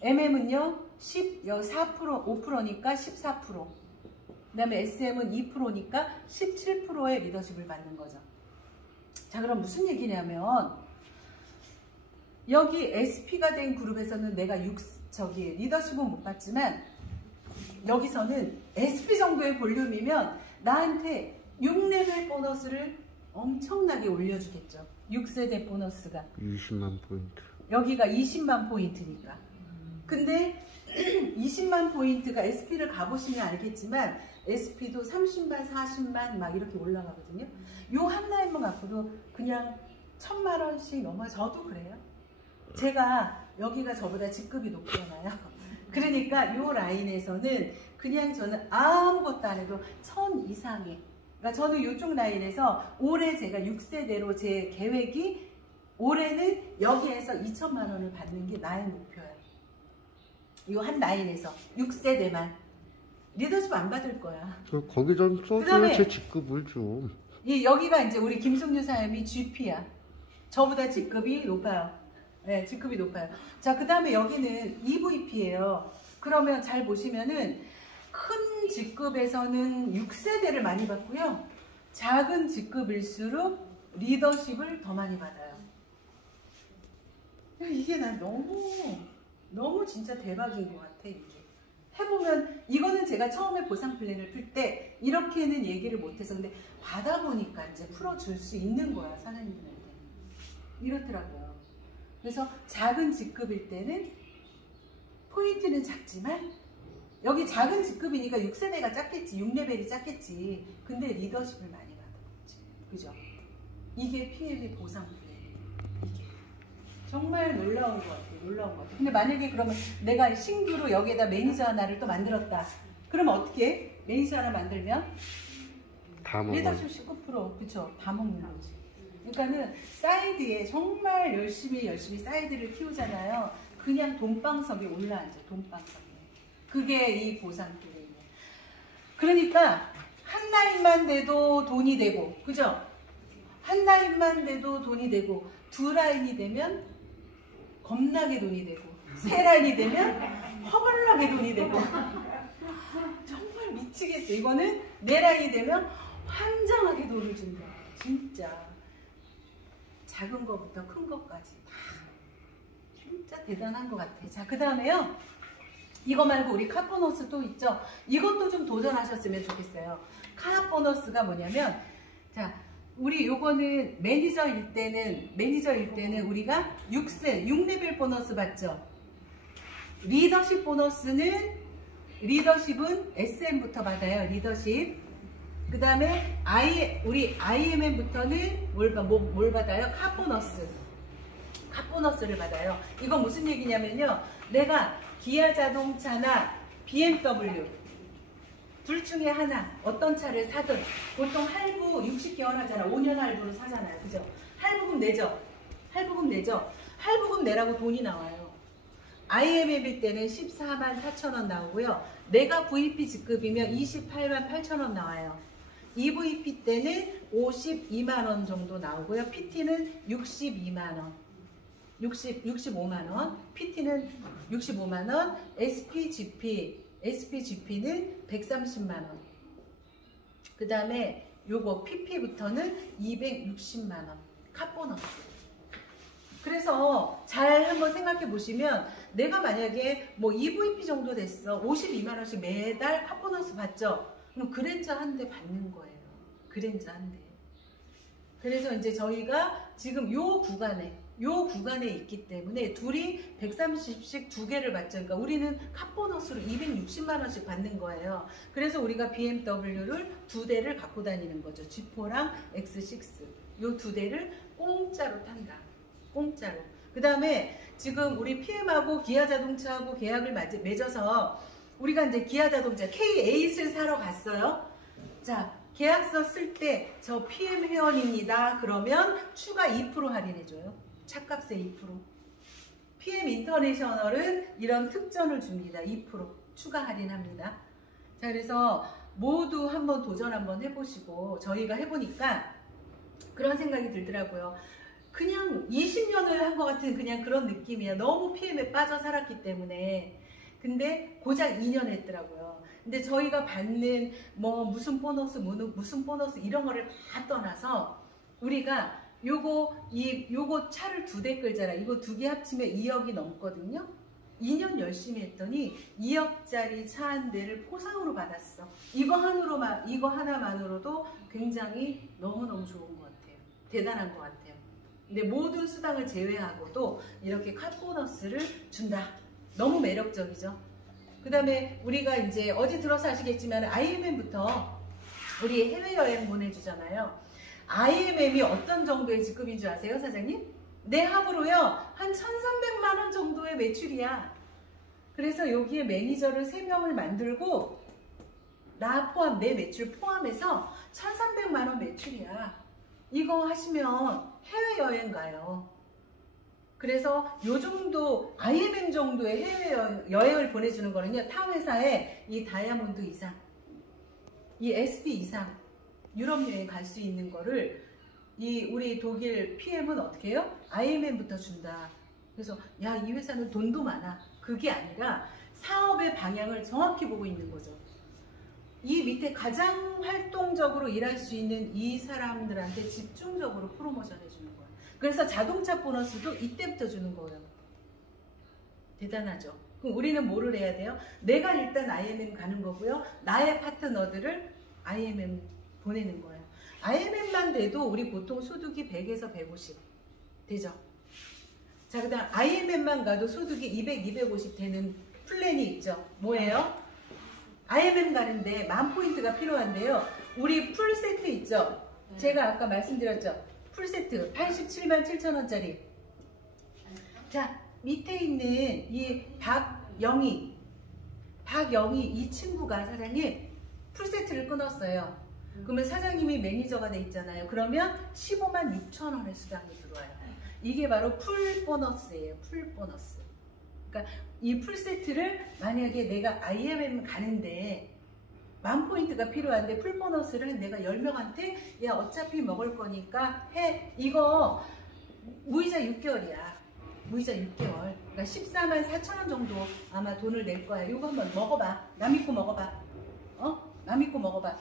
MM은요. 4%, 5%니까 14%. 그 다음에 SM은 2%니까 17%의 리더십을 받는 거죠. 자, 그럼 무슨 얘기냐면 여기 SP가 된 그룹에서는 내가 리더십은 못 받지만 여기서는 SP 정도의 볼륨이면 나한테 6레벨 보너스를 엄청나게 올려주겠죠. 6세대 보너스가 20만 포인트. 여기가 20만 포인트니까. 근데 20만 포인트가 SP를 가보시면 알겠지만 SP도 30만, 40만 막 이렇게 올라가거든요. 요 한 라인만 갖고도 그냥 1000만 원씩 넘어요. 저도 그래요. 제가 여기가 저보다 직급이 높잖아요. 그러니까 요 라인에서는 그냥 저는 아무것도 안 해도 1000 이상에, 그러니까 저는 이쪽 라인에서 올해 제가 6세대로 제 계획이 올해는 여기에서 2천만 원을 받는 게 나의 목표예요. 이 한 라인에서 6세대만. 리더십 안 받을 거야. 거기 좀 써줘요. 제 직급을 좀. 여기가 이제 우리 김승유 사장님이 GP야. 저보다 직급이 높아요. 네, 직급이 높아요. 자, 그 다음에 여기는 EVP예요. 그러면 잘 보시면은 큰 직급에서는 6세대를 많이 받고요. 작은 직급일수록 리더십을 더 많이 받아요. 이게 난 너무 진짜 대박인 것 같아, 이게. 해보면, 이거는 제가 처음에 보상 플랜을 풀 때 이렇게는 얘기를 못해서, 근데 받아보니까 이제 풀어줄 수 있는 거야, 사장님들한테. 이렇더라고요. 그래서 작은 직급일 때는 포인트는 작지만, 여기 작은 직급이니까 6세대가 작겠지, 6레벨이 작겠지. 근데 리더십을 많이 받아보지. 그죠? 이게 PM의 보상 플랜이에요. 이게. 정말 놀라운 것 같아요. 놀라운 것 같아요. 근데 만약에 그러면 내가 신규로 여기에다 매니저 하나를 또 만들었다. 그러면 어떻게 해? 매니저 하나 만들면? 다 먹어. 리더십 19%. 그쵸? 다 먹는 거지. 그러니까는 사이드에 정말 열심히 사이드를 키우잖아요. 그냥 돈방석에 올라앉아. 돈방석에. 그게 이 보상 플랜이에요. 그러니까 한 라인만 돼도 돈이 되고, 그죠? 한 라인만 돼도 돈이 되고, 두 라인이 되면 겁나게 돈이 되고, 세 라인이 되면 허벌나게 돈이 되고. 정말 미치겠어. 이거는 네 라인이 되면 환장하게 돈을 준다. 진짜. 작은 거부터 큰 것까지 다 진짜 대단한 것 같아. 자, 그 다음에요. 이거 말고 우리 카 보너스 또 있죠. 이것도 좀 도전하셨으면 좋겠어요. 카 보너스가 뭐냐면, 자, 우리 요거는 매니저일 때는 우리가 6레벨 보너스 받죠. 리더십은 SM부터 받아요. 리더십. 그 다음에 우리 IMM부터는 뭘 받아요? 카 보너스를 받아요. 이건 무슨 얘기냐면요. 내가 기아 자동차나 BMW 둘 중에 하나 어떤 차를 사든 보통 할부 60개월 하잖아. 5년 할부로 사잖아요. 그죠? 할부금 내죠. 할부금 내라고 돈이 나와요. IMM일 때는 14만 4천 원 나오고요. 내가 VP 직급이면 28만 8천 원 나와요. EVP 때는 52만 원 정도 나오고요. PT는 65만 원. PT는 65만 원. SPGP는 130만 원. 그 다음에 요거 PP부터는 260만 원. 카보너스. 그래서 잘 한번 생각해 보시면 내가 만약에 뭐 EVP 정도 됐어. 52만 원씩 매달 카보너스 받죠. 그럼 그랜저 한 대 받는 거예요. 그랜저 한 대. 그래서 이제 저희가 지금 요 구간에 있기 때문에 둘이 130씩 두 개를 받죠. 그러니까 우리는 카보너스로 260만 원씩 받는 거예요. 그래서 우리가 BMW를 두 대를 갖고 다니는 거죠. G4랑 X6. 요 두 대를 공짜로 탄다. 공짜로. 그 다음에 지금 우리 PM하고 기아자동차하고 계약을 맺어서 우리가 이제 기아자동차 K8을 사러 갔어요. 자, 계약서 쓸 때 저 PM 회원입니다. 그러면 추가 2% 할인해줘요. 차값의 2%. PM 인터내셔널은 이런 특전을 줍니다. 2% 추가 할인합니다. 자, 그래서 모두 한번 도전 한번 해보시고 저희가 해보니까 그런 생각이 들더라고요. 그냥 20년을 한 것 같은 그냥 그런 느낌이야. 너무 PM에 빠져 살았기 때문에. 근데 고작 2년 했더라고요. 근데 저희가 받는 뭐 무슨 보너스 이런 거를 다 떠나서 우리가 요거 차를 두 대 끌잖아. 이거 두 개 합치면 2억이 넘거든요. 2년 열심히 했더니 2억짜리 차 한 대를 포상으로 받았어. 이거 하나만으로도 굉장히 너무너무 좋은 것 같아요. 대단한 것 같아요. 근데 모든 수당을 제외하고도 이렇게 카보너스를 준다. 너무 매력적이죠. 그 다음에 우리가 이제 어디 들어서 아시겠지만 IMM부터 우리 해외여행 보내주잖아요. IMM이 어떤 정도의 직급인 줄 아세요, 사장님? 내 합으로요 한 1,300만 원 정도의 매출이야. 그래서 여기에 매니저를 3명을 만들고 나 포함, 내 매출 포함해서 1,300만 원 매출이야. 이거 하시면 해외여행 가요. 그래서 요 정도 IMM 정도의 해외여행을 보내주는 거는요, 타 회사에 이 다이아몬드 이상, 이 SP 이상 유럽 여행 갈 수 있는 거를 이 우리 독일 PM은 어떻게 해요? IMM부터 준다. 그래서 야, 이 회사는 돈도 많아. 그게 아니라 사업의 방향을 정확히 보고 있는 거죠. 이 밑에 가장 활동적으로 일할 수 있는 이 사람들한테 집중적으로 프로모션 해주는 거예요. 그래서 자동차 보너스도 이때부터 주는 거예요. 대단하죠. 그럼 우리는 뭐를 해야 돼요? 내가 일단 IMM 가는 거고요. 나의 파트너들을 IMM 보내는 거예요. IMM만 돼도 우리 보통 소득이 100에서 150 되죠. 자, 그 다음 IMM만 가도 소득이 200, 250 되는 플랜이 있죠. 뭐예요? IMM 가는데 10,000포인트가 필요한데요. 우리 풀세트 있죠? 제가 아까 말씀드렸죠? 풀세트 87만 7천원짜리. 자, 밑에 있는 이 박영희 이 친구가 사장님 풀세트를 끊었어요. 그러면 사장님이 매니저가 돼 있잖아요. 그러면 15만 6천원의 수당이 들어와요. 이게 바로 풀 보너스예요. 풀 보너스. 그러니까 이 풀세트를 만약에 내가 IMM 가는데 10,000포인트가 필요한데 풀 보너스를 내가 10명한테 야, 어차피 먹을 거니까 해. 이거 무이자 6개월이야. 무이자 6개월. 그러니까 14만 4천원 정도 아마 돈을 낼 거야. 이거 한번 먹어봐. 남 믿고 먹어봐. 남 믿고 먹어봐.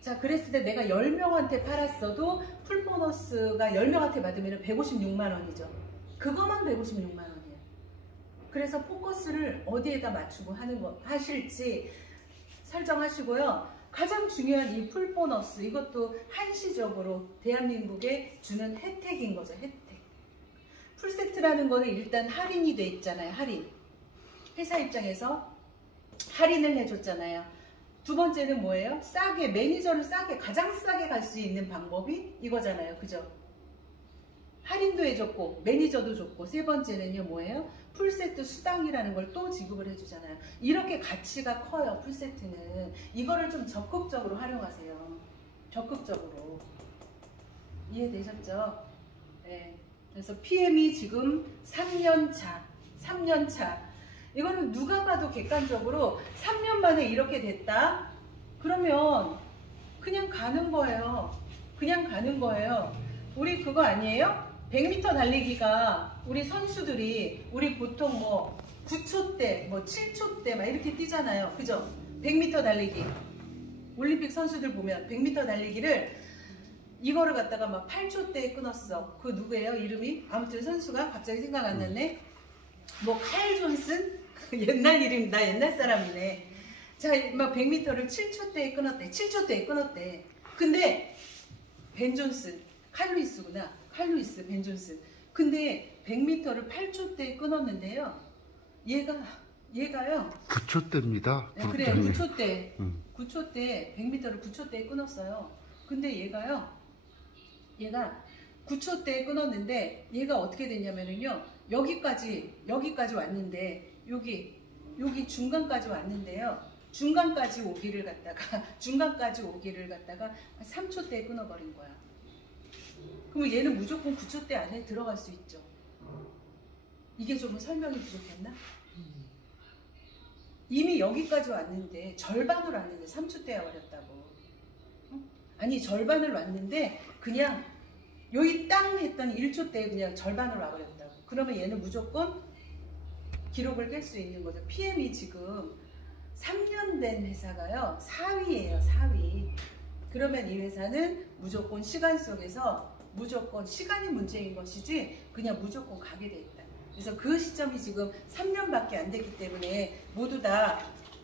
자, 그랬을 때 내가 10명한테 팔았어도 풀 보너스가 10명한테 받으면 156만 원이죠. 그거만 156만 원이에요. 그래서 포커스를 어디에다 맞추고 하실지 설정하시고요. 가장 중요한 이 풀 보너스, 이것도 한시적으로 대한민국에 주는 혜택인 거죠. 혜택. 풀세트라는 거는 일단 할인이 돼 있잖아요. 할인. 회사 입장에서 할인을 해줬잖아요. 두 번째는 뭐예요? 싸게, 매니저를 싸게, 가장 싸게 갈 수 있는 방법이 이거잖아요. 그죠? 할인도 해줬고 매니저도 줬고, 세 번째는요 뭐예요? 풀세트 수당이라는 걸 또 지급을 해주잖아요. 이렇게 가치가 커요. 풀세트는. 이거를 좀 적극적으로 활용하세요. 적극적으로. 이해되셨죠? 네. 그래서 PM이 지금 3년차. 이거는 누가 봐도 객관적으로 3년 만에 이렇게 됐다? 그러면 그냥 가는 거예요. 그냥 가는 거예요. 우리 그거 아니에요? 100m 달리기가 우리 선수들이 우리 보통 뭐 9초대, 뭐 7초대 막 이렇게 뛰잖아요. 그죠? 100m 달리기. 올림픽 선수들 보면 100m 달리기를 이거를 갖다가 막 8초대에 끊었어. 그 누구예요? 이름이? 아무튼 선수가 갑자기 생각 안 났네. 뭐 칼 존슨? 옛날 이름, 나 옛날 사람이네. 자, 막 100m를 7초대에 끊었대. 7초대에 끊었대. 근데 벤 존슨, 칼루이스구나. 칼루이스, 벤 존슨. 근데 100m를 8초대에 끊었는데요. 얘가요. 9초대입니다. 네, 그래, 9초대. 9초대, 100m를 9초대에 끊었어요. 근데 얘가 9초대에 끊었는데 얘가 어떻게 됐냐면요. 여기까지 왔는데 여기 중간까지 왔는데요. 중간까지 오기를 갖다가 3초대에 끊어버린 거야. 그러면 얘는 무조건 9초대 안에 들어갈 수 있죠. 이게 좀 설명이 부족했나? 이미 여기까지 왔는데 절반을 왔는데 3초대에 와버렸다고. 아니, 절반을 왔는데 그냥 여기 땅 했더니 1초대에 그냥 절반을 와버렸다고. 그러면 얘는 무조건 기록을 깰 수 있는 거죠. PM이 지금 3년 된 회사가요. 4위예요. 4위. 그러면 이 회사는 무조건 시간 속에서 무조건 시간이 문제인 것이지 그냥 무조건 가게 돼 있다. 그래서 그 시점이 지금 3년밖에 안 됐기 때문에 모두 다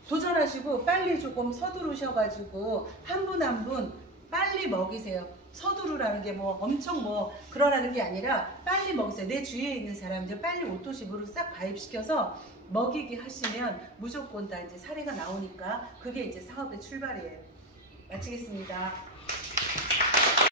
도전하시고 빨리 조금 서두르셔가지고 한 분 한 분 빨리 먹이세요. 서두르라는 게 뭐 엄청 뭐 그러라는 게 아니라 빨리 먹으세요. 내 주위에 있는 사람들 빨리 오토십으로 싹 가입시켜서 먹이기 하시면 무조건 다 이제 사례가 나오니까 그게 이제 사업의 출발이에요. 마치겠습니다.